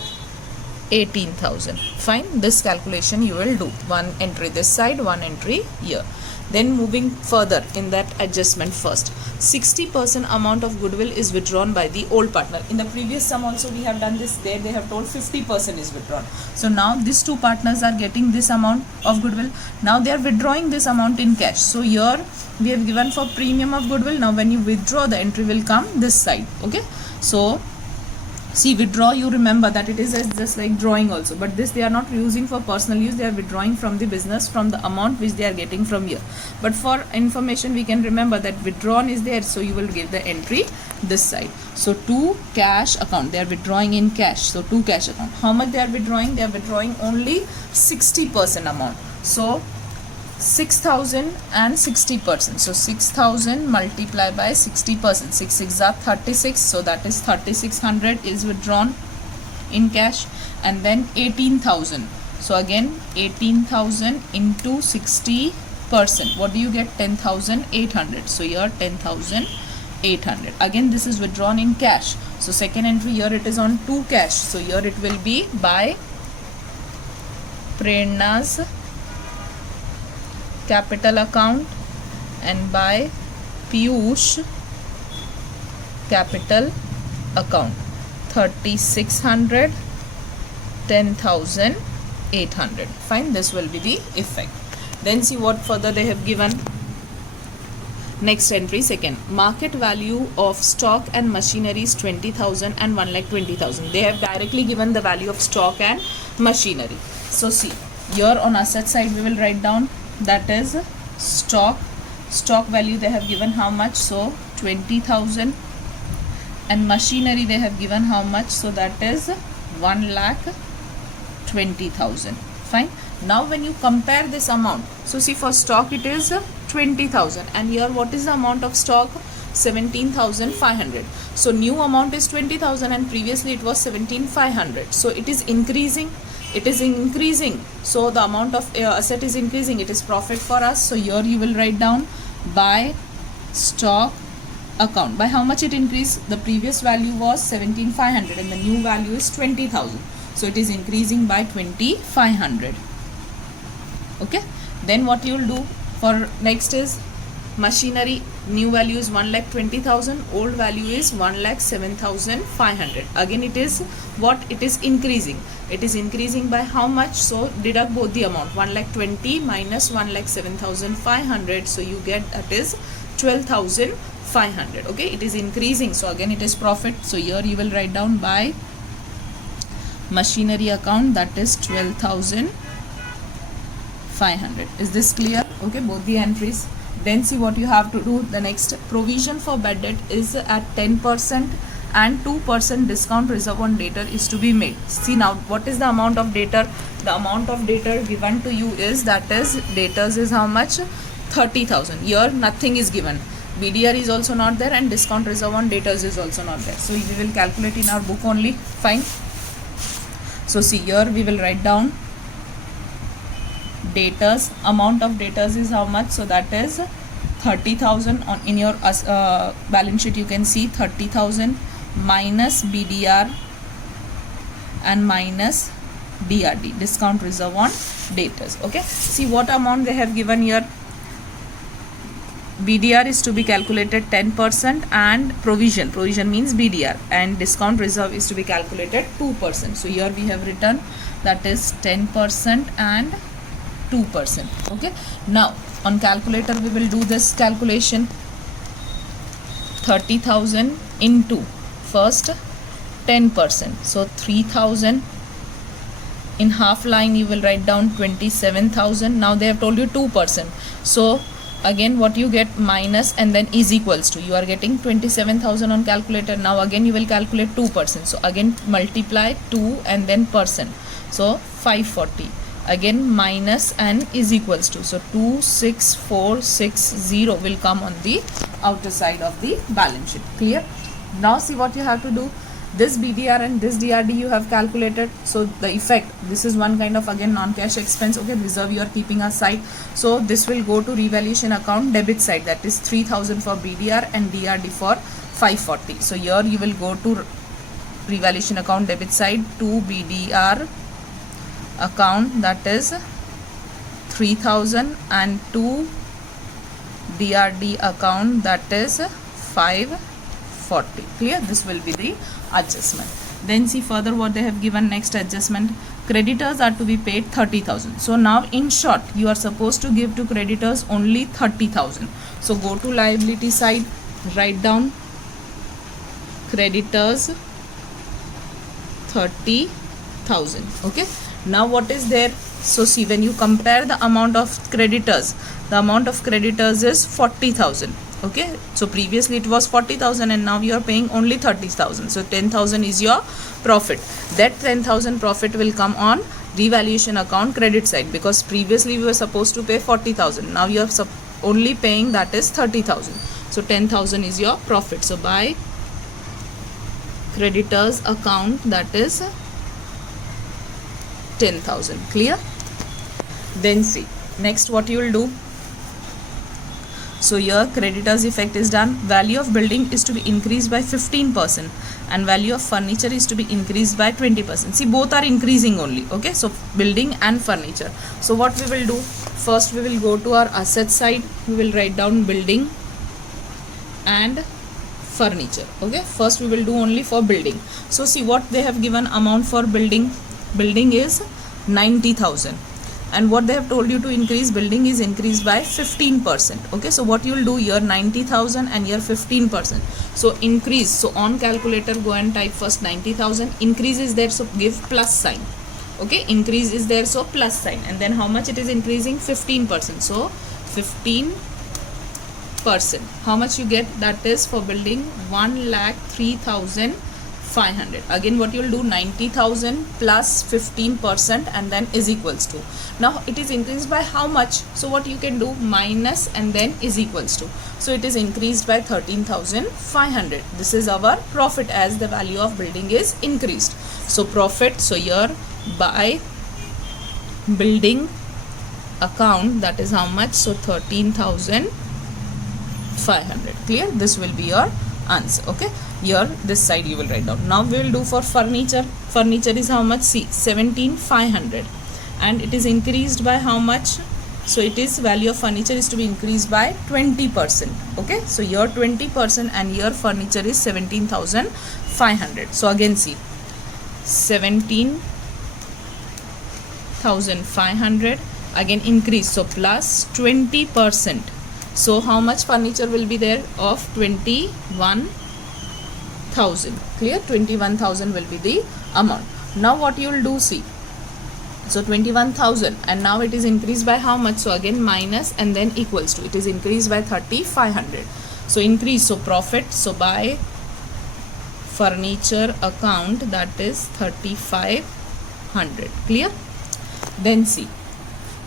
18,000. Fine. This calculation you will do. One entry this side, one entry here. Then moving further in that adjustment, first 60% amount of goodwill is withdrawn by the old partner. In the previous sum also we have done this. There they have told 50% is withdrawn. So now these two partners are getting this amount of goodwill. Now they are withdrawing this amount in cash. So here we have given for premium of goodwill. Now when you withdraw, the entry will come this side. Okay. So see, withdraw, you remember that it is just like drawing also, but this they are not using for personal use. They are withdrawing from the business, from the amount which they are getting from here. But for information we can remember that withdrawn is there, so you will give the entry this side. So to cash account, they are withdrawing in cash. So to cash account, how much they are withdrawing? They are withdrawing only 60% amount. So 6,000 and 60%. So 6,000 multiplied by 60%. 6 6 are 36. So that is 3,600 is withdrawn in cash. And then 18,000. So again 18,000 into 60%. What do you get? 10,800. So here 10,800. Again this is withdrawn in cash. So second entry here it is on to cash. So here it will be by Prerna's capital account and by Piyush capital account 3,600, 10,800. Fine. This will be the effect. Then see what further they have given. Next entry, second, market value of stock and machinery is 20,000 and 1,20,000. They have directly given the value of stock and machinery. So see, here on asset side we will write down, that is stock value they have given how much? So 20,000, and machinery they have given how much? So that is 1,20,000. Fine. Now when you compare this amount, so see, for stock it is 20,000, and here what is the amount of stock? 17,500. So new amount is 20,000 and previously it was 17,500. So it is increasing. So the amount of asset is increasing. It is profit for us. So here you will write down by stock account. By how much it increased? The previous value was 17,500 and the new value is 20,000. So it is increasing by 2,500. Okay. Then what you will do for next is machinery. New value is 1,20,000. Old value is 1,07,500. Again it is what? It is increasing. It is increasing by how much? So deduct both the amount. 1,20,000 minus 1,07,500. So you get that is 12,500. Okay. It is increasing. So again it is profit. So here you will write down by machinery account, that is 12,500. Is this clear? Okay. Both the entries. Then see what you have to do. The next, provision for bad debt is at 10% and 2% discount reserve on debtor is to be made. See now what is the amount of debtor? The amount of debtor given to you is, that is debtors is how much? 30,000. Here nothing is given. BDR is also not there and discount reserve on debtors is also not there. So we will calculate in our book only. Fine. So see, here we will write down debtors. Amount of debtors is how much? So that is 30,000. On in your balance sheet you can see 30,000 minus BDR and minus DRD, discount reserve on debtors. Okay. See what amount they have given here. BDR is to be calculated 10% and provision means BDR, and discount reserve is to be calculated 2%. So here we have written that is 10% and 2%. Okay. Now on calculator we will do this calculation. 30,000 into first 10%. So 3,000. In half line you will write down 27,000. Now they have told you 2%. So again what you get, minus and then is equals to, you are getting 27,000 on calculator. Now again you will calculate 2%. So again multiply 2 and then percent. So 540. again minus and is equals to, so 26460 will come on the outer side of the balance sheet. Clear? Now see what you have to do. This BDR and this DRD you have calculated, so the effect, this is one kind of again non-cash expense, okay, reserve you are keeping aside, so this will go to revaluation account debit side, that is 3000 for BDR and DRD for 540. So here you will go to revaluation account debit side to BDR account, that is 3000, and to DRD account, that is 540. Clear? This will be the adjustment. Then see further what they have given. Next adjustment, creditors are to be paid 30,000. So now in short you are supposed to give to creditors only 30,000. So go to liability side, write down creditors 30,000. okay, now what is there? So see, when you compare the amount of creditors, the amount of creditors is 40,000. okay, so previously it was 40,000 and now you are paying only 30,000. so 10,000 is your profit. That 10,000 profit will come on revaluation account credit side, because previously we were supposed to pay 40,000, now you are only paying, that is 30,000. so 10,000 is your profit. So by creditors account, that is 10,000. Clear? Then see next what you will do. So here creditors effect is done. Value of building is to be increased by 15% and value of furniture is to be increased by 20%. See, both are increasing only. okay, so building and furniture. So what we will do, first we will go to our asset side, we will write down building and furniture. okay, first we will do only for building. So see what they have given amount for building. Building is 90,000 and what they have told you to increase, building is increased by 15%. okay, so what you will do here, 90,000 and here 15%. so increase, so on calculator go and type first 90,000, increase is there, so give plus sign. okay, increase is there, so plus sign, and then how much it is increasing, 15%. so 15%, how much you get, that is for building 1,03,500. Again what you will do, 90,000 plus 15% and then is equals to, now it is increased by how much, so what you can do, minus and then is equals to, so it is increased by 13,500. this is our profit as the value of building is increased. So profit, so here by building account, that is how much, so 13,500. clear? This will be your answer. okay, here this side you will write down. Now we will do for furniture. Furniture is how much, see, 17,500 and it is increased by how much, so it is value of furniture is to be increased by 20%. okay, so here 20% and here furniture is 17,500. so again see, 17,500 again increase, so plus 20%. so how much furniture will be there, of 21,000. clear? 21,000 will be the amount. Now what you will do, see, so 21,000 and now it is increased by how much, so again minus and then equals to, it is increased by 3,500. so increase, so profit, so by furniture account, that is 3,500. clear? Then see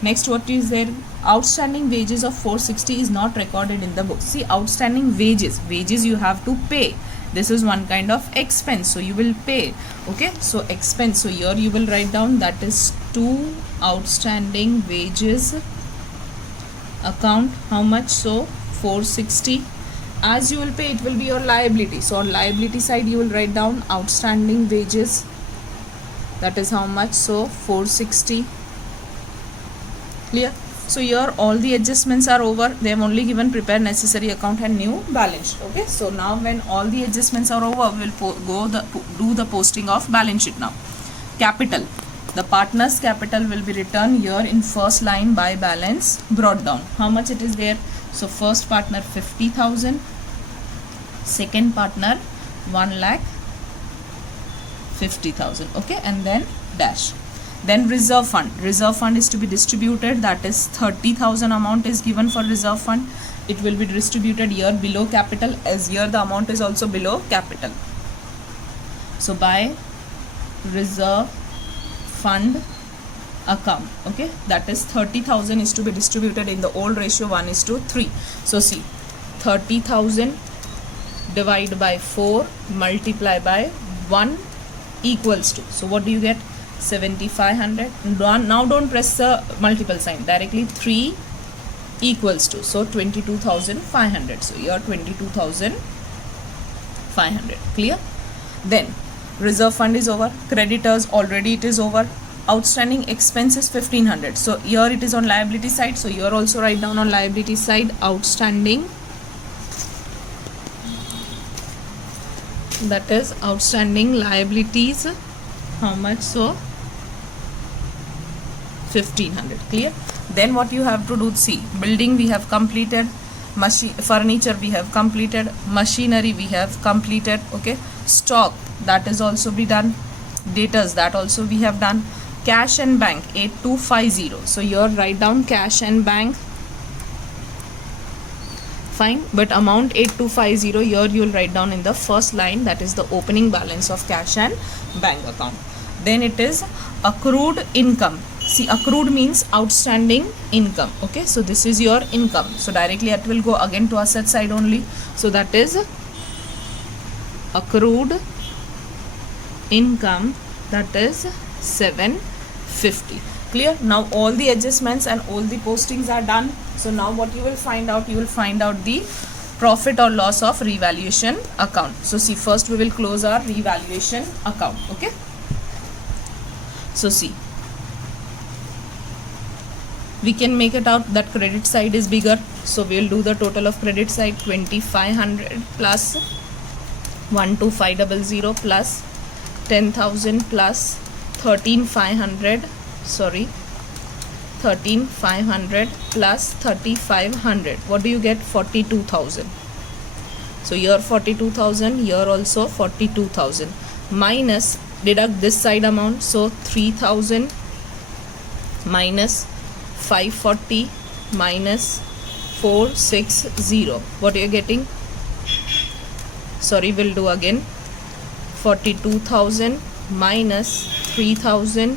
next what is there, outstanding wages of 460 is not recorded in the book. See, outstanding wages you have to pay, this is one kind of expense, so you will pay. okay, so expense, so here you will write down, that is to outstanding wages account, how much, so 460. as you will pay, it will be your liability, so on liability side you will write down outstanding wages, that is how much, so 460. clear? So here all the adjustments are over. They have only given prepare necessary account and new balance sheet. okay, so now when all the adjustments are over, we will do the posting of balance sheet. Now capital, the partner's capital will be written here in first line by balance brought down. How much it is there, so first partner 50,000, second partner 1,50,000. okay, and then dash. Then reserve fund is to be distributed, that is 30,000 amount is given for reserve fund. It will be distributed here below capital, as here the amount is also below capital. So by reserve fund account. Okay, that is 30,000 is to be distributed in the old ratio 1:3. So see, 30,000 divide by 4 multiply by 1 equals to, so what do you get? 7,500. Now don't press the multiple sign, directly 3 equals to, so 22,500. So here 22,500. Clear? Then reserve fund is over, creditors already it is over, outstanding expense is 1,500. So here it is on liability side, so here also write down on liability side outstanding, that is outstanding liabilities, how much? So 1,500. Clear? Then what you have to do, see, building we have completed, furniture we have completed, machinery we have completed. Okay, stock that is also be done, debtors that also we have done, cash and bank 8,250. So here write down cash and bank, fine, but amount 8,250 here you will write down in the first line, that is the opening balance of cash and bank account. Then it is accrued income. See, accrued means outstanding income. Okay, so this is your income, so directly it will go again to asset side only, so that is accrued income, that is 750. Clear? Now all the adjustments and all the postings are done. So now what you will find out, you will find out the profit or loss of revaluation account. So see, first we will close our revaluation account. Okay, so see, we can make it out that credit side is bigger, so we will do the total of credit side 2,500 plus 12,500 plus 10,000 plus 13,500, sorry, 13,500 plus 3,500. What do you get? 42,000. So here 42,000, here also 42,000, minus, deduct this side amount, so 3,000 minus 540 minus 460. What are you getting? Sorry, we'll do again. 42,000 minus 3,000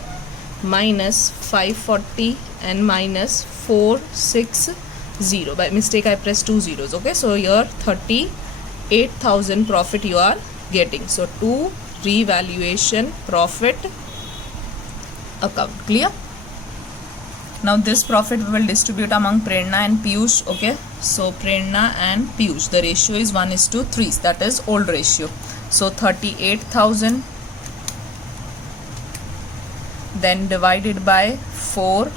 minus 540 and minus 460. By mistake I pressed 2 zeros. Okay, so here 38,000 profit you are getting. So 2 revaluation profit account. Clear? Now this profit we will distribute among Prerna and Piyush. Okay, so Prerna and Piyush, the ratio is 1:3, that is old ratio. So 38,000 then divided by 4,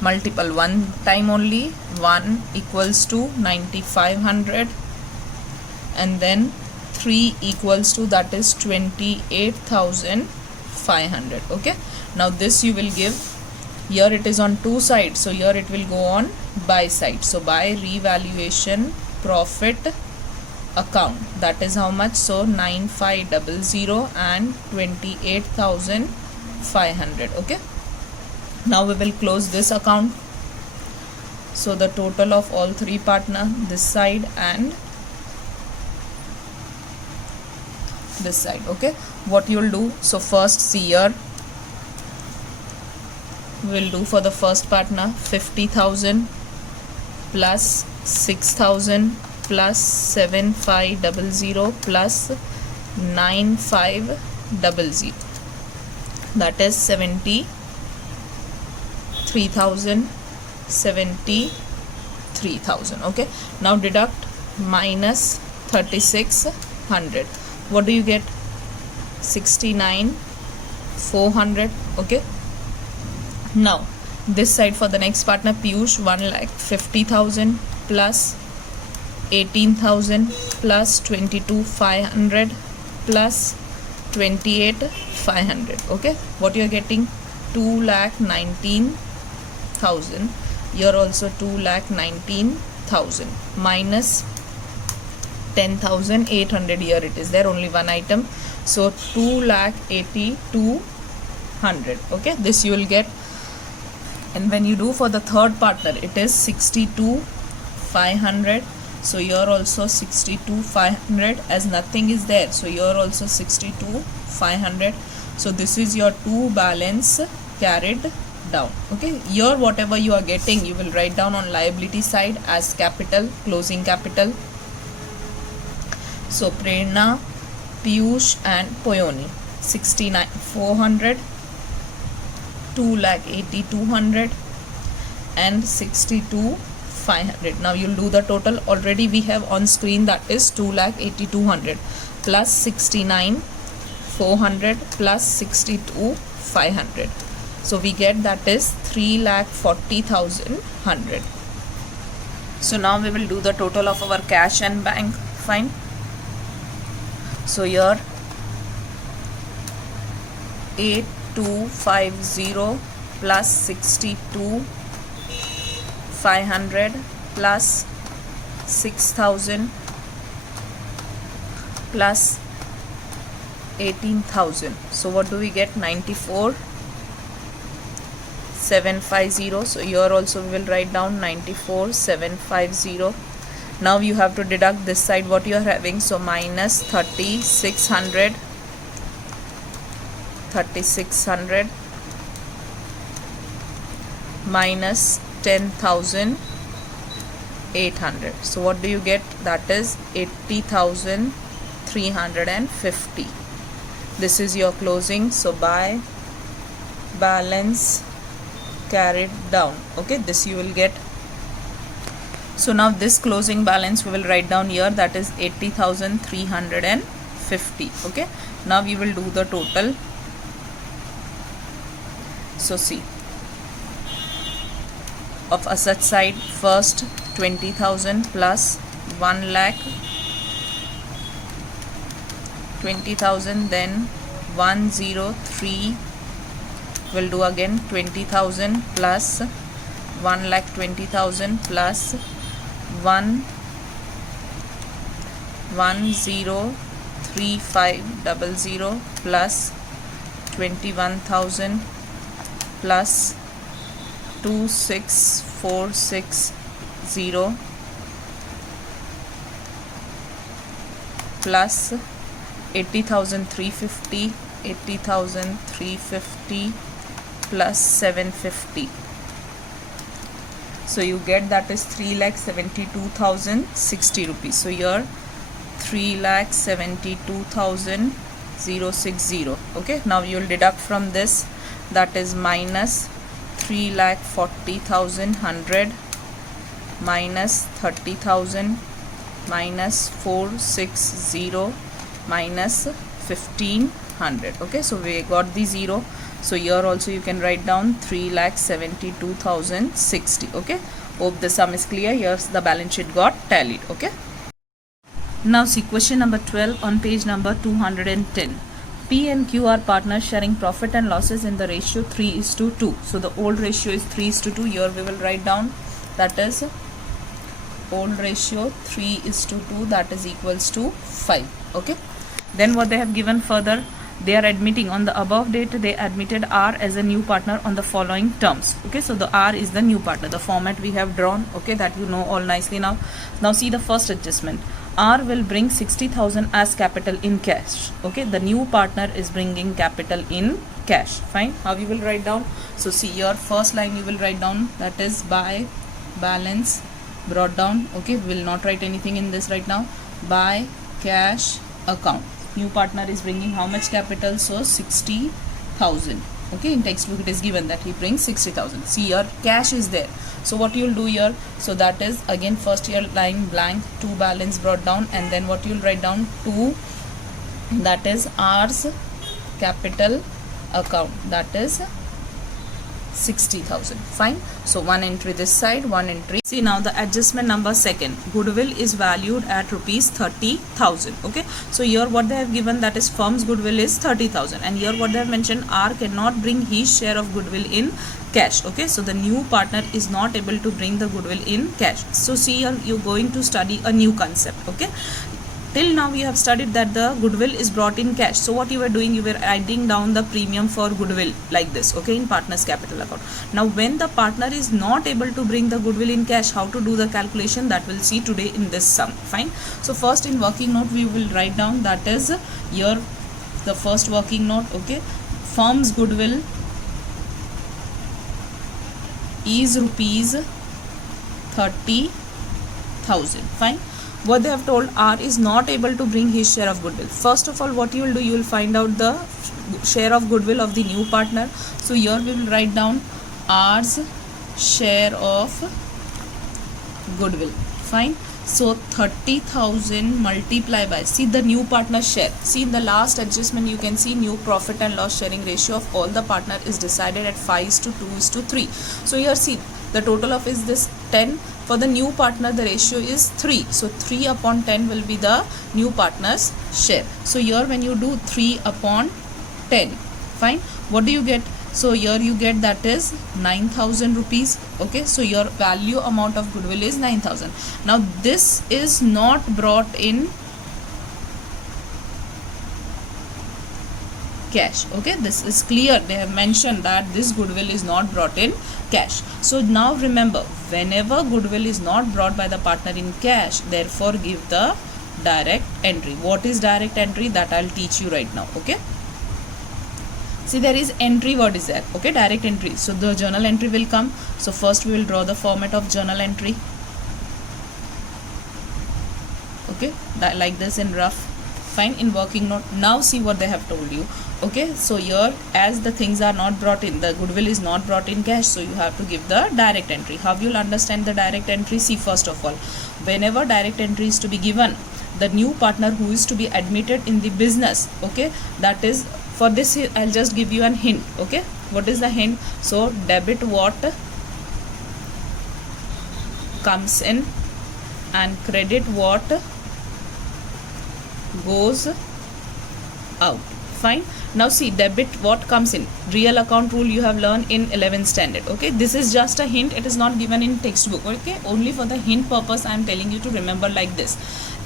multiple one time only, 1 equals to 9,500, and then 3 equals to, that is 28,500. Okay, now this you will give, here it is on two sides, so here it will go on buy side. So buy revaluation profit account, that is how much? So 9,500 and 28,500. Okay, now we will close this account. So the total of all three partner, this side and this side. Okay, what you will do, so first see here, we will do for the first partner 50,000 plus 6,000 plus 7,500 plus 9,500, that is 73,000. Okay, now deduct minus 3,600. What do you get? 69,400. Okay, now this side for the next partner Piyush, 1,50,000 plus 18,000 plus 22,500 plus 28,500. Okay, what you are getting? 2,19,000. Here also 2,19,000 minus 10,800. Here it is there, only one item, so 2,82,000. Okay, this you will get. And when you do for the third partner, it is 62,500. So here also 62,500, as nothing is there, so here also 62,500. So this is your two balance carried down. Okay, here whatever you are getting you will write down on liability side as capital, closing capital. So Prerna, Piyush and Poyoni 69,400, 2,80,200 and 62,500. Now you'll do the total. Already we have on screen that is 2,80,200 plus 69,400 plus 62,500. So we get that is 3,40,100. So now we will do the total of our cash and bank. Fine. So here 8,250 plus 62,500 plus 6,000 plus 18,000. So what do we get? 94,750. So here also we will write down 94,750. Now you have to deduct this side what you are having. So minus 3,600 minus 10,800. So what do you get? That is 80,350. This is your closing. So by balance carried down. Okay, this you will get. So now this closing balance we will write down here, that is 80,350. Okay, now we will do the total. So see, of asset side, first 20,000 plus 1 lakh, 20,000, then 103. We'll do again 20,000 plus 1,20,000 plus 1,03500 plus 21,000 plus 26,460 plus 80,350, 80,350 plus 750. So you get that is 3,72,060 rupees. So here 3,72,060. Okay, now you will deduct from this, that is minus 3,40,100 minus 30,000 minus 460 minus 1,500. Okay, so we got the 0. So here also you can write down 3,72,060. Okay, hope the sum is clear. Here's the balance sheet got tallied. Okay, now see question number 12 on page number 210. P and Q are partners sharing profit and losses in the ratio 3:2. So the old ratio is 3:2. Here we will write down that is old ratio 3:2, that is equals to 5. Okay, then what they have given further, they are admitting on the above date they admitted R as a new partner on the following terms. Okay, so the R is the new partner, the format we have drawn. Okay, that you know all nicely now. Now see the first adjustment. R will bring 60,000 as capital in cash. Okay, the new partner is bringing capital in cash. Fine, how you will write down? So see your first line you will write down, that is by balance brought down. Okay, we will not write anything in this right now. By cash account, new partner is bringing how much capital? So 60,000. Okay, in textbook it is given that he brings 60,000. See here cash is there. So what you will do here? So that is again first here line blank, to balance brought down, and then what you will write down? To, that is R's capital account, that is 60,000. Fine, so one entry this side, one entry. See now the adjustment number second, goodwill is valued at rupees 30,000. Okay, so here what they have given, that is firm's goodwill is 30,000, and here what they have mentioned, R cannot bring his share of goodwill in cash. Okay, so the new partner is not able to bring the goodwill in cash. So see here you're going to study a new concept. Okay, till now you have studied that the goodwill is brought in cash. So what you were doing, you were adding down the premium for goodwill like this. Okay, in partner's capital account. Now when the partner is not able to bring the goodwill in cash, how to do the calculation, that we'll see today in this sum. Fine, so first in working note we will write down, that is here the first working note. Okay, firm's goodwill is rupees 30,000. Fine. What they have told, R is not able to bring his share of goodwill. First of all, what you will do, you will find out the share of goodwill of the new partner. So here we will write down R's share of goodwill. Fine. So 30,000 multiply by, see the new partner share. See in the last adjustment you can see new profit and loss sharing ratio of all the partner is decided at 5:2:3. So here see the total of is this 10. For the new partner the ratio is 3. So 3 upon 10 will be the new partner's share. So here when you do 3 upon 10, fine, what do you get? So here you get that is 9,000 rupees. Okay, so your value amount of goodwill is 9,000. Now this is not brought in cash. Okay, this is clear. They have mentioned that this goodwill is not brought in cash. So now remember, whenever goodwill is not brought by the partner in cash, therefore give the direct entry. What is direct entry? That I'll teach you right now. Okay, see there is entry. What is that? Okay, direct entry. So the journal entry will come. So first we will draw the format of journal entry. Okay, that like this in rough. Fine. In working note. Now see what they have told you. Okay, so here as the things are not brought in, the goodwill is not brought in cash, so you have to give the direct entry. How you'll understand the direct entry? See, first of all, whenever direct entry is to be given, the new partner who is to be admitted in the business, okay, that is, for this I'll just give you an hint. Okay, what is the hint? So debit what comes in and credit what goes out. Fine. Now see, debit what comes in, real account rule you have learned in 11th standard. Okay, this is just a hint, it is not given in textbook. Okay, only for the hint purpose I am telling you to remember like this.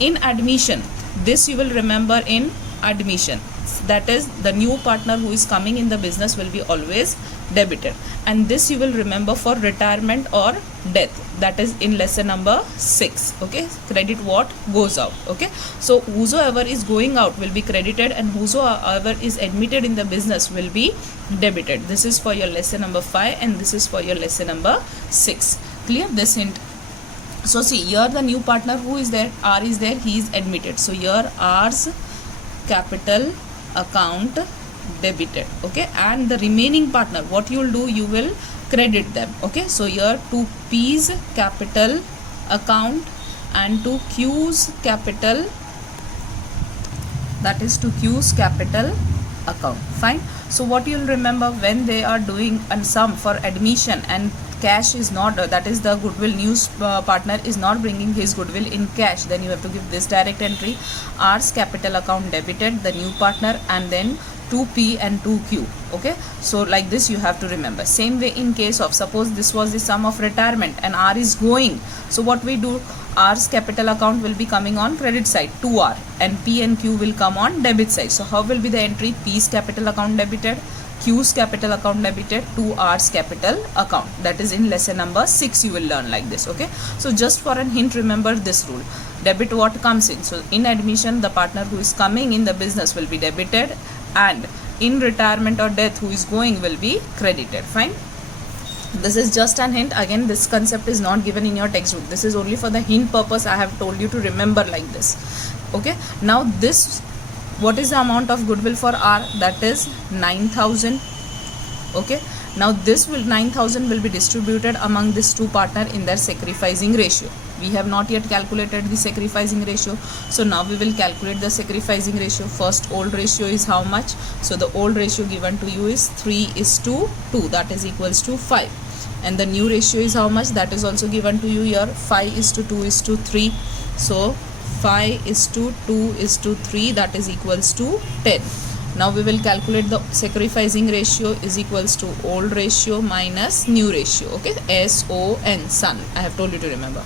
In admission, this you will remember in admission, that is the new partner who is coming in the business will be always debited, and this you will remember for retirement or death, that is in lesson number 6. Okay, credit what goes out. Okay, so whosoever is going out will be credited and whosoever is admitted in the business will be debited. This is for your lesson number 5 and this is for your lesson number 6. Clear this hint? So see, here the new partner who is there, R is there, he is admitted. So here R's capital account debited. Okay, and the remaining partner, what you will do, you will credit them. Okay, so here to P's capital account and to Q's capital, that is to Q's capital account. Fine. So what you will remember, when they are doing a sum for admission and cash is not, that is the goodwill, news partner is not bringing his goodwill in cash, then you have to give this direct entry, R's capital account debited, the new partner, and then 2P and 2Q. Okay, so like this you have to remember. Same way in case of, suppose this was the sum of retirement and R is going, so what we do, R's capital account will be coming on credit side, 2R, and P and Q will come on debit side. So how will be the entry? P's capital account debited, Q's capital account debited, 2R's capital account. That is in lesson number 6 you will learn like this. Okay, so just for an hint, remember this rule. Debit what comes in. So in admission, the partner who is coming in the business will be debited, and in retirement or death who is going will be credited. Fine. This is just an hint. Again, this concept is not given in your textbook. This is only for the hint purpose. I have told you to remember like this. Okay, now this, what is the amount of goodwill for R? That is 9,000. Okay, now this will 9,000 will be distributed among these two partners in their sacrificing ratio. We have not yet calculated the sacrificing ratio, so now we will calculate the sacrificing ratio. First, old ratio is how much? So the old ratio given to you is 3:2, that is equals to 5, and the new ratio is how much? That is also given to you here, 5:2:3. So 5:2:3, that is equals to 10. Now we will calculate the sacrificing ratio is equals to old ratio minus new ratio. Okay, SON, son, I have told you to remember.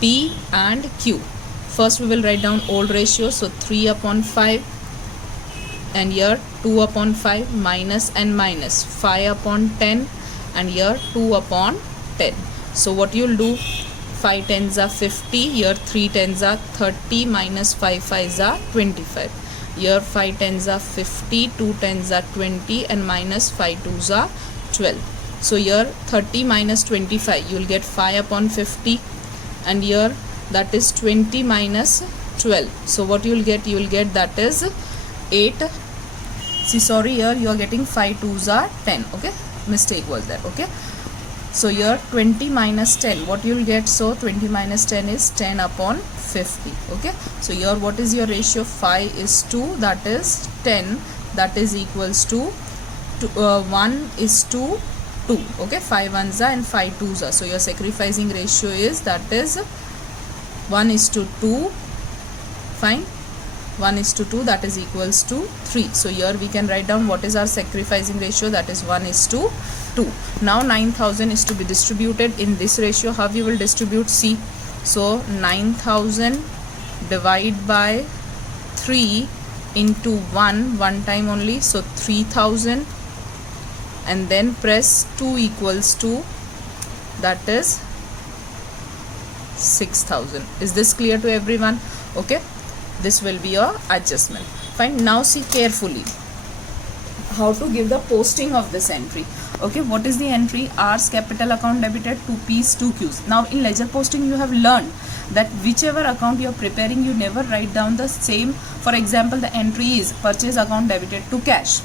P and Q. First we will write down old ratio, so 3/5, and here 2/5, minus and minus 5/10, and here 2/10. So what you will do, 5 tens are 50, here 3 tens are 30, minus 5 5s are 25. Here 5 tens are 50, 2 tens are 20, and minus 5 2s are 12. So here 30 minus 25, you will get 5 upon 50, and here that is 20 minus 12. So what you will get? You will get that is 8. See, sorry, here you are getting 5 2s are 10. Okay, mistake was there. Okay, so here 20 minus 10, what you will get? So 20 minus 10 is 10 upon 50. Okay, so here what is your ratio? 5 is 2, that is 10, that is equals to 1 is to 2. Okay, 5 ones are and 5 twos are. So your sacrificing ratio is, that is 1 is to 2. Fine, 1 is to 2, that is equals to 3. So here we can write down what is our sacrificing ratio, that is 1 is to 2. Now 9,000 is to be distributed in this ratio. How you will distribute? See, so 9,000 divide by 3 into 1 time only, so 3,000, and then press 2 equals to, that is 6,000. Is this clear to everyone? Okay, this will be your adjustment. Fine, now see carefully how to give the posting of this entry. Okay, what is the entry? R's capital account debited, 2 P's 2 Q's. Now in ledger posting you have learned that whichever account you are preparing, you never write down the same. For example, the entry is purchase account debited to cash.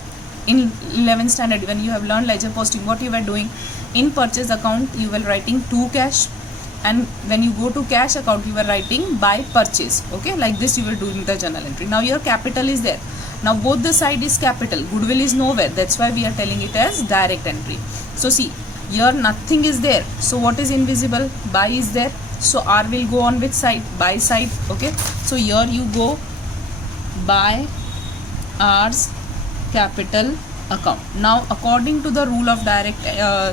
In 11th standard, when you have learned ledger posting, what you were doing? In purchase account you were writing to cash, and when you go to cash account you were writing by purchase. Okay, like this you were doing the journal entry. Now your capital is there. Now both the side is capital, goodwill is nowhere, that's why we are telling it as direct entry. So see, here nothing is there, so what is invisible? Buy is there, so R will go on which side? Buy side. Okay, so here you go by R's capital account. Now according to the rule of direct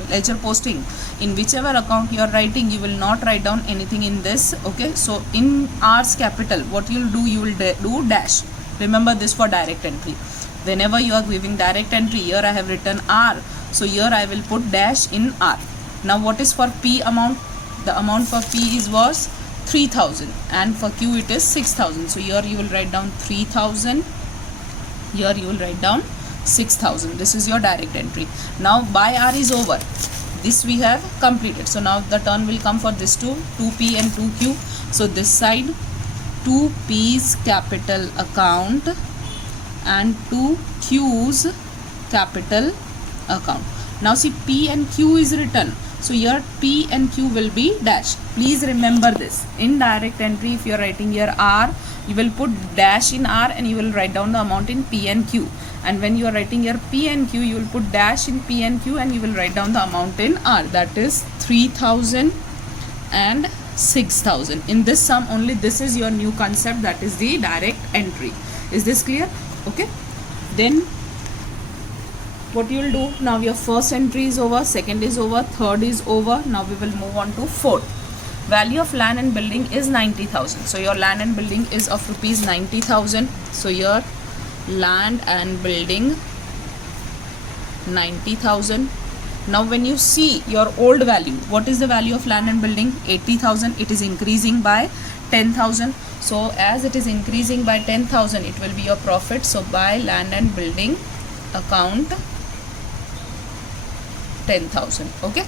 ledger posting, in whichever account you are writing, you will not write down anything in this. Okay, so in R's capital, what you will do? You will do dash. Remember this for direct entry. Whenever you are giving direct entry, here I have written R, so here I will put dash in R. Now what is for P amount? The amount for P was 3,000, and for Q it is 6,000. So here you will write down 3,000, here you will write down 6,000. This is your direct entry. Now by R is over, this we have completed. So now the turn will come for this 2P and 2Q. So this side 2P's capital account and 2Q's capital account. Now see, P and Q is written, so here P and Q will be dash. Please remember this. In direct entry, if you are writing here R, you will put dash in R and you will write down the amount in P and Q. And when you are writing here P and Q, you will put dash in P and Q and you will write down the amount in R, that is 3,000 and 6,000. In this sum only, this is your new concept, that is the direct entry. Is this clear? Okay, then what you will do? Now your first entry is over, second is over, third is over. Now we will move on to fourth. Value of land and building is 90,000. So your land and building is of rupees 90,000. So your land and building 90,000. Now when you see your old value, what is the value of land and building? 80,000. It is increasing by 10,000. So as it is increasing by 10,000, it will be your profit. So by land and building account 10,000. Okay,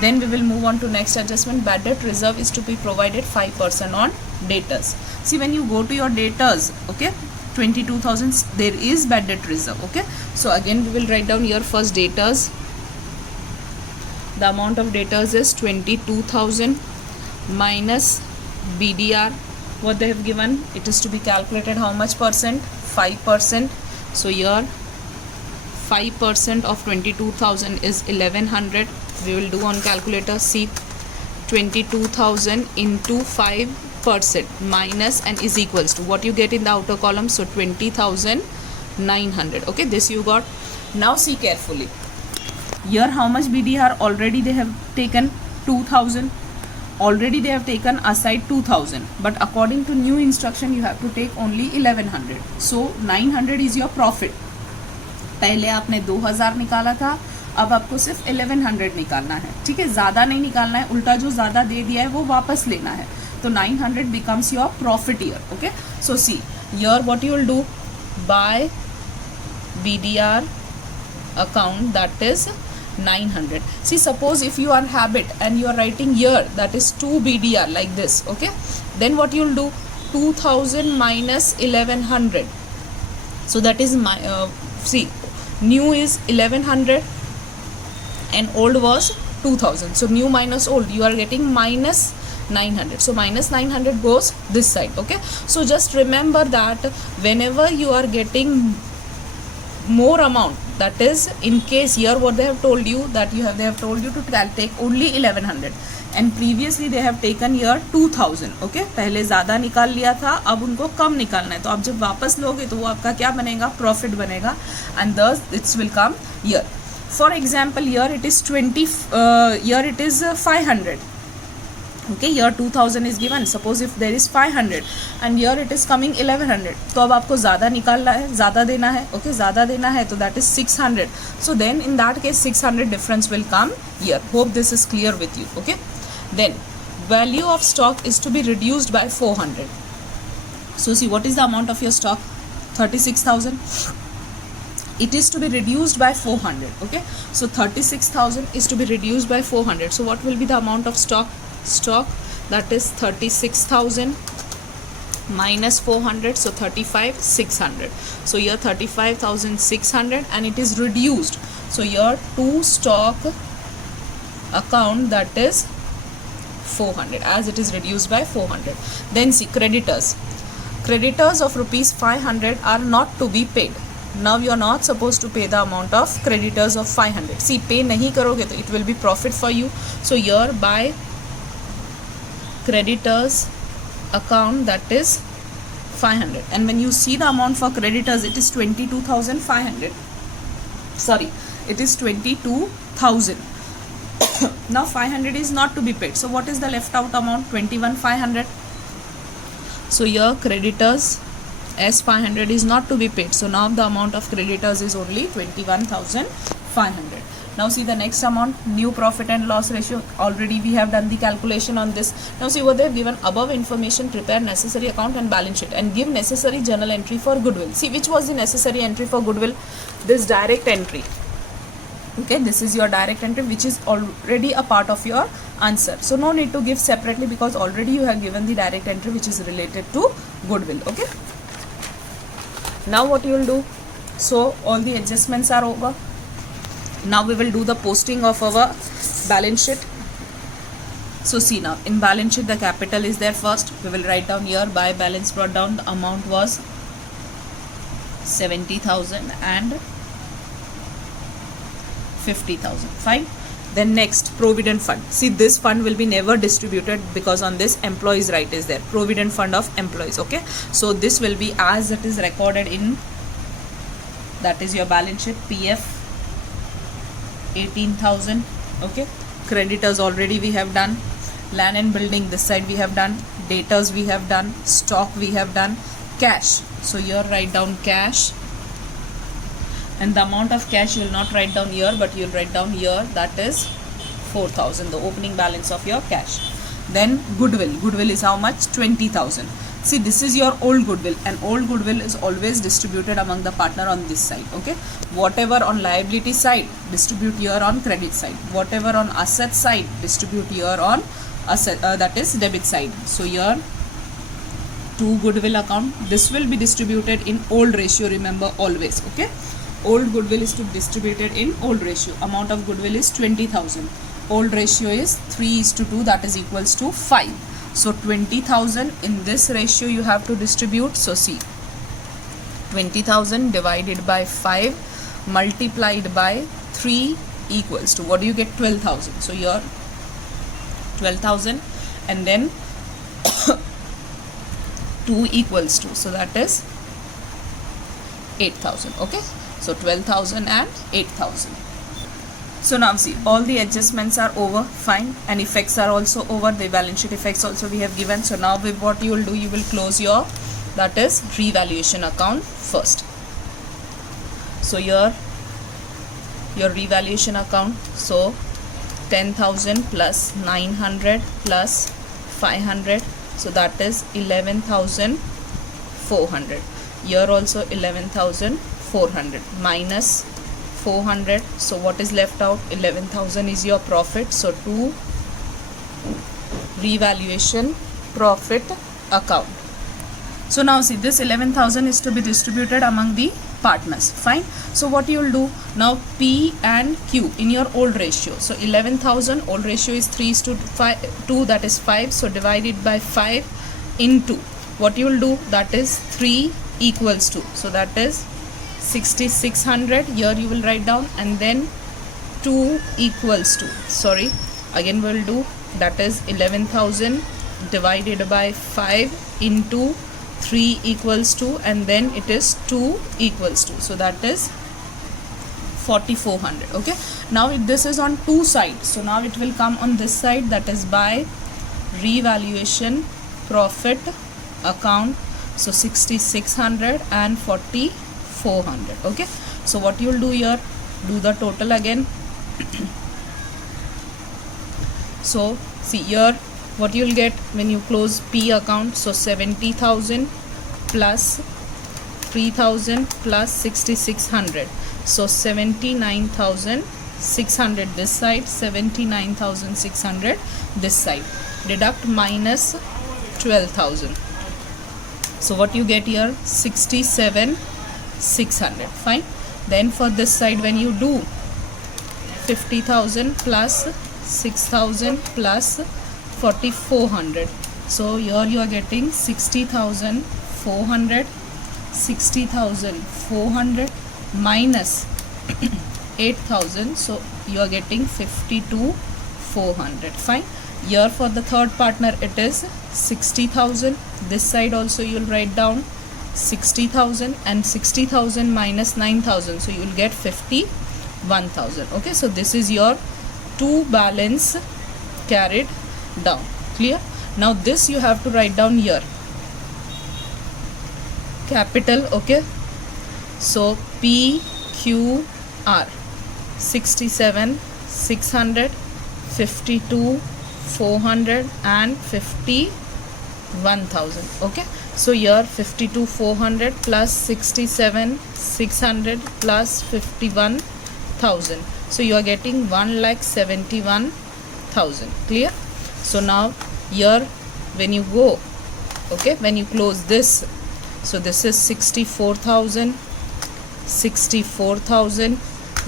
then we will move on to next adjustment. Bad debt reserve is to be provided 5% on debtors. See, when you go to your debtors, okay, 22,000, there is bad debt reserve. Okay, so again we will write down here first debtors. The amount of debtors is 22,000 minus BDR. What they have given, it is to be calculated how much percent? 5%. So here 5% of 22,000 is 1100. We will do on calculator. See, 22,000 into 5% minus and is equals to what you get in the outer column. So 20,900. Okay, this you got. Now see carefully. Here how much BDR already they have taken? 2,000. Already they have taken aside 2,000, but according to new instruction you have to take only 1100. So 900 is your profit. पहले आपने 2000 निकाला था, अब आपको सिर्फ 1100 निकालना है. ठीक है, ज़्यादा नहीं निकालना है, उल्टा जो ज़्यादा दे दिया है वो वापस लेना है. तो 900 becomes your profit here. Okay, so see here what you will do, by BDR account, that is 900. See, suppose if you are habit and you are writing year, that is 2 BDR like this, okay, then what you will do, 2000 minus 1100. So that is my see, new is 1100 and old was 2000. So new minus old, you are getting minus 900. So minus 900 goes this side, okay. So just remember that whenever you are getting more amount, that is, in case here what they have told you, that they have told you to take only 1100 and previously they have taken here 2000, okay. पहले ज़्यादा निकाल लिया था, अब उनको कम निकालना है, तो आप जब वापस लोगे तो वो आपका क्या बनेगा, प्रॉफिट बनेगा, and thus it will come here. For example, here it is 500, okay. Here 2000 is given. Suppose if there is 500 and here it is coming 1100, तो अब आपको ज़्यादा निकालना है, ज़्यादा देना है, okay, ज़्यादा देना है, तो that is 600. So then in that case 600 difference will come here. Hope this is clear with you, okay. Then value of stock is to be reduced by 400. So see, what is the amount of your stock? 36,000. It is to be reduced by 400, okay. So 36,000 is to be reduced by 400. So what will be the amount of stock? That is 36,000 minus 400, so 35,600. So here 35,600 and it is reduced. So here to stock account, that is 400, as it is reduced by 400. Then see, creditors of rupees 500 are not to be paid. Now you are not supposed to pay the amount of creditors of 500. See, pay nahi karoge to it will be profit for you. So here by creditors account, that is 500, and when you see the amount for creditors, it is 22,500. Sorry, it is 22,000. Now 500 is not to be paid, so what is the left out amount? 21,500. So here creditors as 500 is not to be paid, so now the amount of creditors is only 21,500. Now see the next amount, new profit and loss ratio. Already we have done the calculation on this. Now see what they have given, above information, prepare necessary account and balance sheet and give necessary journal entry for goodwill. See, which was the necessary entry for goodwill? This direct entry, okay. This is your direct entry, which is already a part of your answer, so no need to give separately because already you have given the direct entry which is related to goodwill, okay. Now what you will do, so all the adjustments are over. Now we will do the posting of our balance sheet. So see, now in balance sheet the capital is there first. We will write down here, by balance brought down, the amount was 70,000 and 50,000. Fine. Then next, provident fund. See, this fund will be never distributed because on this employees right is there, provident fund of employees, okay. So this will be as it is recorded in, that is your balance sheet, PF 18,000, okay. Creditors already we have done, land and building this side we have done, debtors we have done, stock we have done, cash. So here write down cash, and the amount of cash you will not write down here, but you will write down here, that is 4,000, the opening balance of your cash. Then goodwill is how much? 20,000. See, this is your old goodwill, and old goodwill is always distributed among the partner on this side, okay. Whatever on liability side, distribute here on credit side. Whatever on asset side, distribute here on asset, that is debit side. So here to goodwill account, this will be distributed in old ratio, remember always, okay. Old goodwill is to be distributed in old ratio. Amount of goodwill is 20,000. Old ratio is 3:2, that is equals to 5. So 20,000 in this ratio you have to distribute. So see, 20,000 divided by 5 multiplied by 3 equals to, what do you get? 12,000. So here 12,000 and then 2 equals to, so that is 8,000, okay. So 12,000 and 8,000. So now see, all the adjustments are over, fine, and effects are also over. The balance sheet effects also we have given. So now with what you will do, you will close your, that is revaluation account first. So here your revaluation account, so 10,000 plus 900 plus 500, so that is 11,400. Here also 11,400 minus 400. So what is left out? 11,000 is your profit. So to revaluation profit account. So now see, this 11,000 is to be distributed among the partners. Fine. So what you will do now, P and Q in your old ratio. So 11,000 old ratio is 3:2, that is 5. So divided by 5 into what you will do, that is 3 equals to, so that is 6,600. Here you will write down, and then 2 equals to, sorry, again we will do, that is 11,000 divided by 5 into 3 equals to, and then it is 2 equals to, so that is 4,400. Okay, now this is on two sides, so now it will come on this side, that is by revaluation profit account. So 6,600 and 4,400. Okay, so what you will do here, do the total again. So see here what you will get when you close P account. So 70,000 plus 3,000 plus 6,600. So 79,600 this side, 79,600 this side. Deduct minus 12,000. So what you get here, 67,600. Fine. Then for this side, when you do 50,000 plus 6,000 plus 4,400. So here you are getting 60,400, 60,400 minus 8,000. So you are getting 52,400. Fine. Here for the third partner it is 60,000. This side also you will write down 60,000, and 60,000 minus 9,000. So you will get 51,000. Okay, so this is your two balance carried down. Clear? Now this you have to write down here, capital. Okay, so PQR 67,600, 52,400 and 51,000. Okay, so here 52,400 plus 67,600 plus 51,000. So you are getting 1,71,000. Clear? So now here when you go, okay, when you close this, so this is 64,000, 64,000.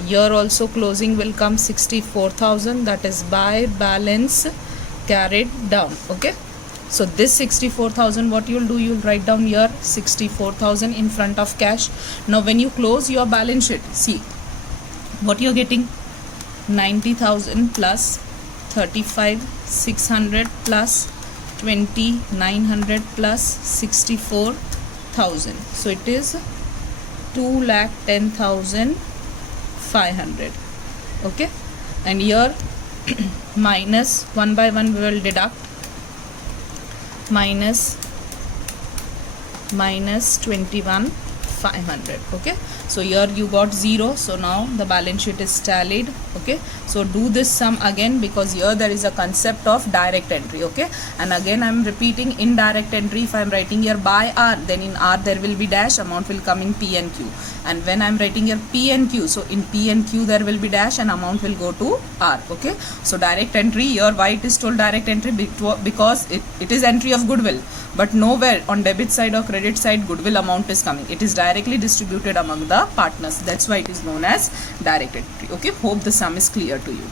Here also closing will come 64,000, that is by balance carried down. Okay, so this 64,000, what you will do, you will write down here 64,000 in front of cash. Now when you close your balance sheet, see what you are getting, 90,000 plus 35,600 plus 2,900 plus 64,000. So it is 2,10,500. Okay, and here minus one by one we will deduct, minus 21,500. Okay, so here you got 0. So now the balance sheet is tallied. Okay, so do this sum again, because here there is a concept of direct entry. Okay, and again I am repeating, in direct entry if I am writing here by R, then in R there will be dash, amount will come in P and Q. And when I am writing here P and Q, so in P and Q there will be dash and amount will go to R. Okay, so direct entry here, why it is told direct entry? Because it is entry of goodwill, but nowhere on debit side or credit side goodwill amount is coming. It is directly distributed among the partners. That's why it is known as direct entry. Okay, hope the sum is clear to you.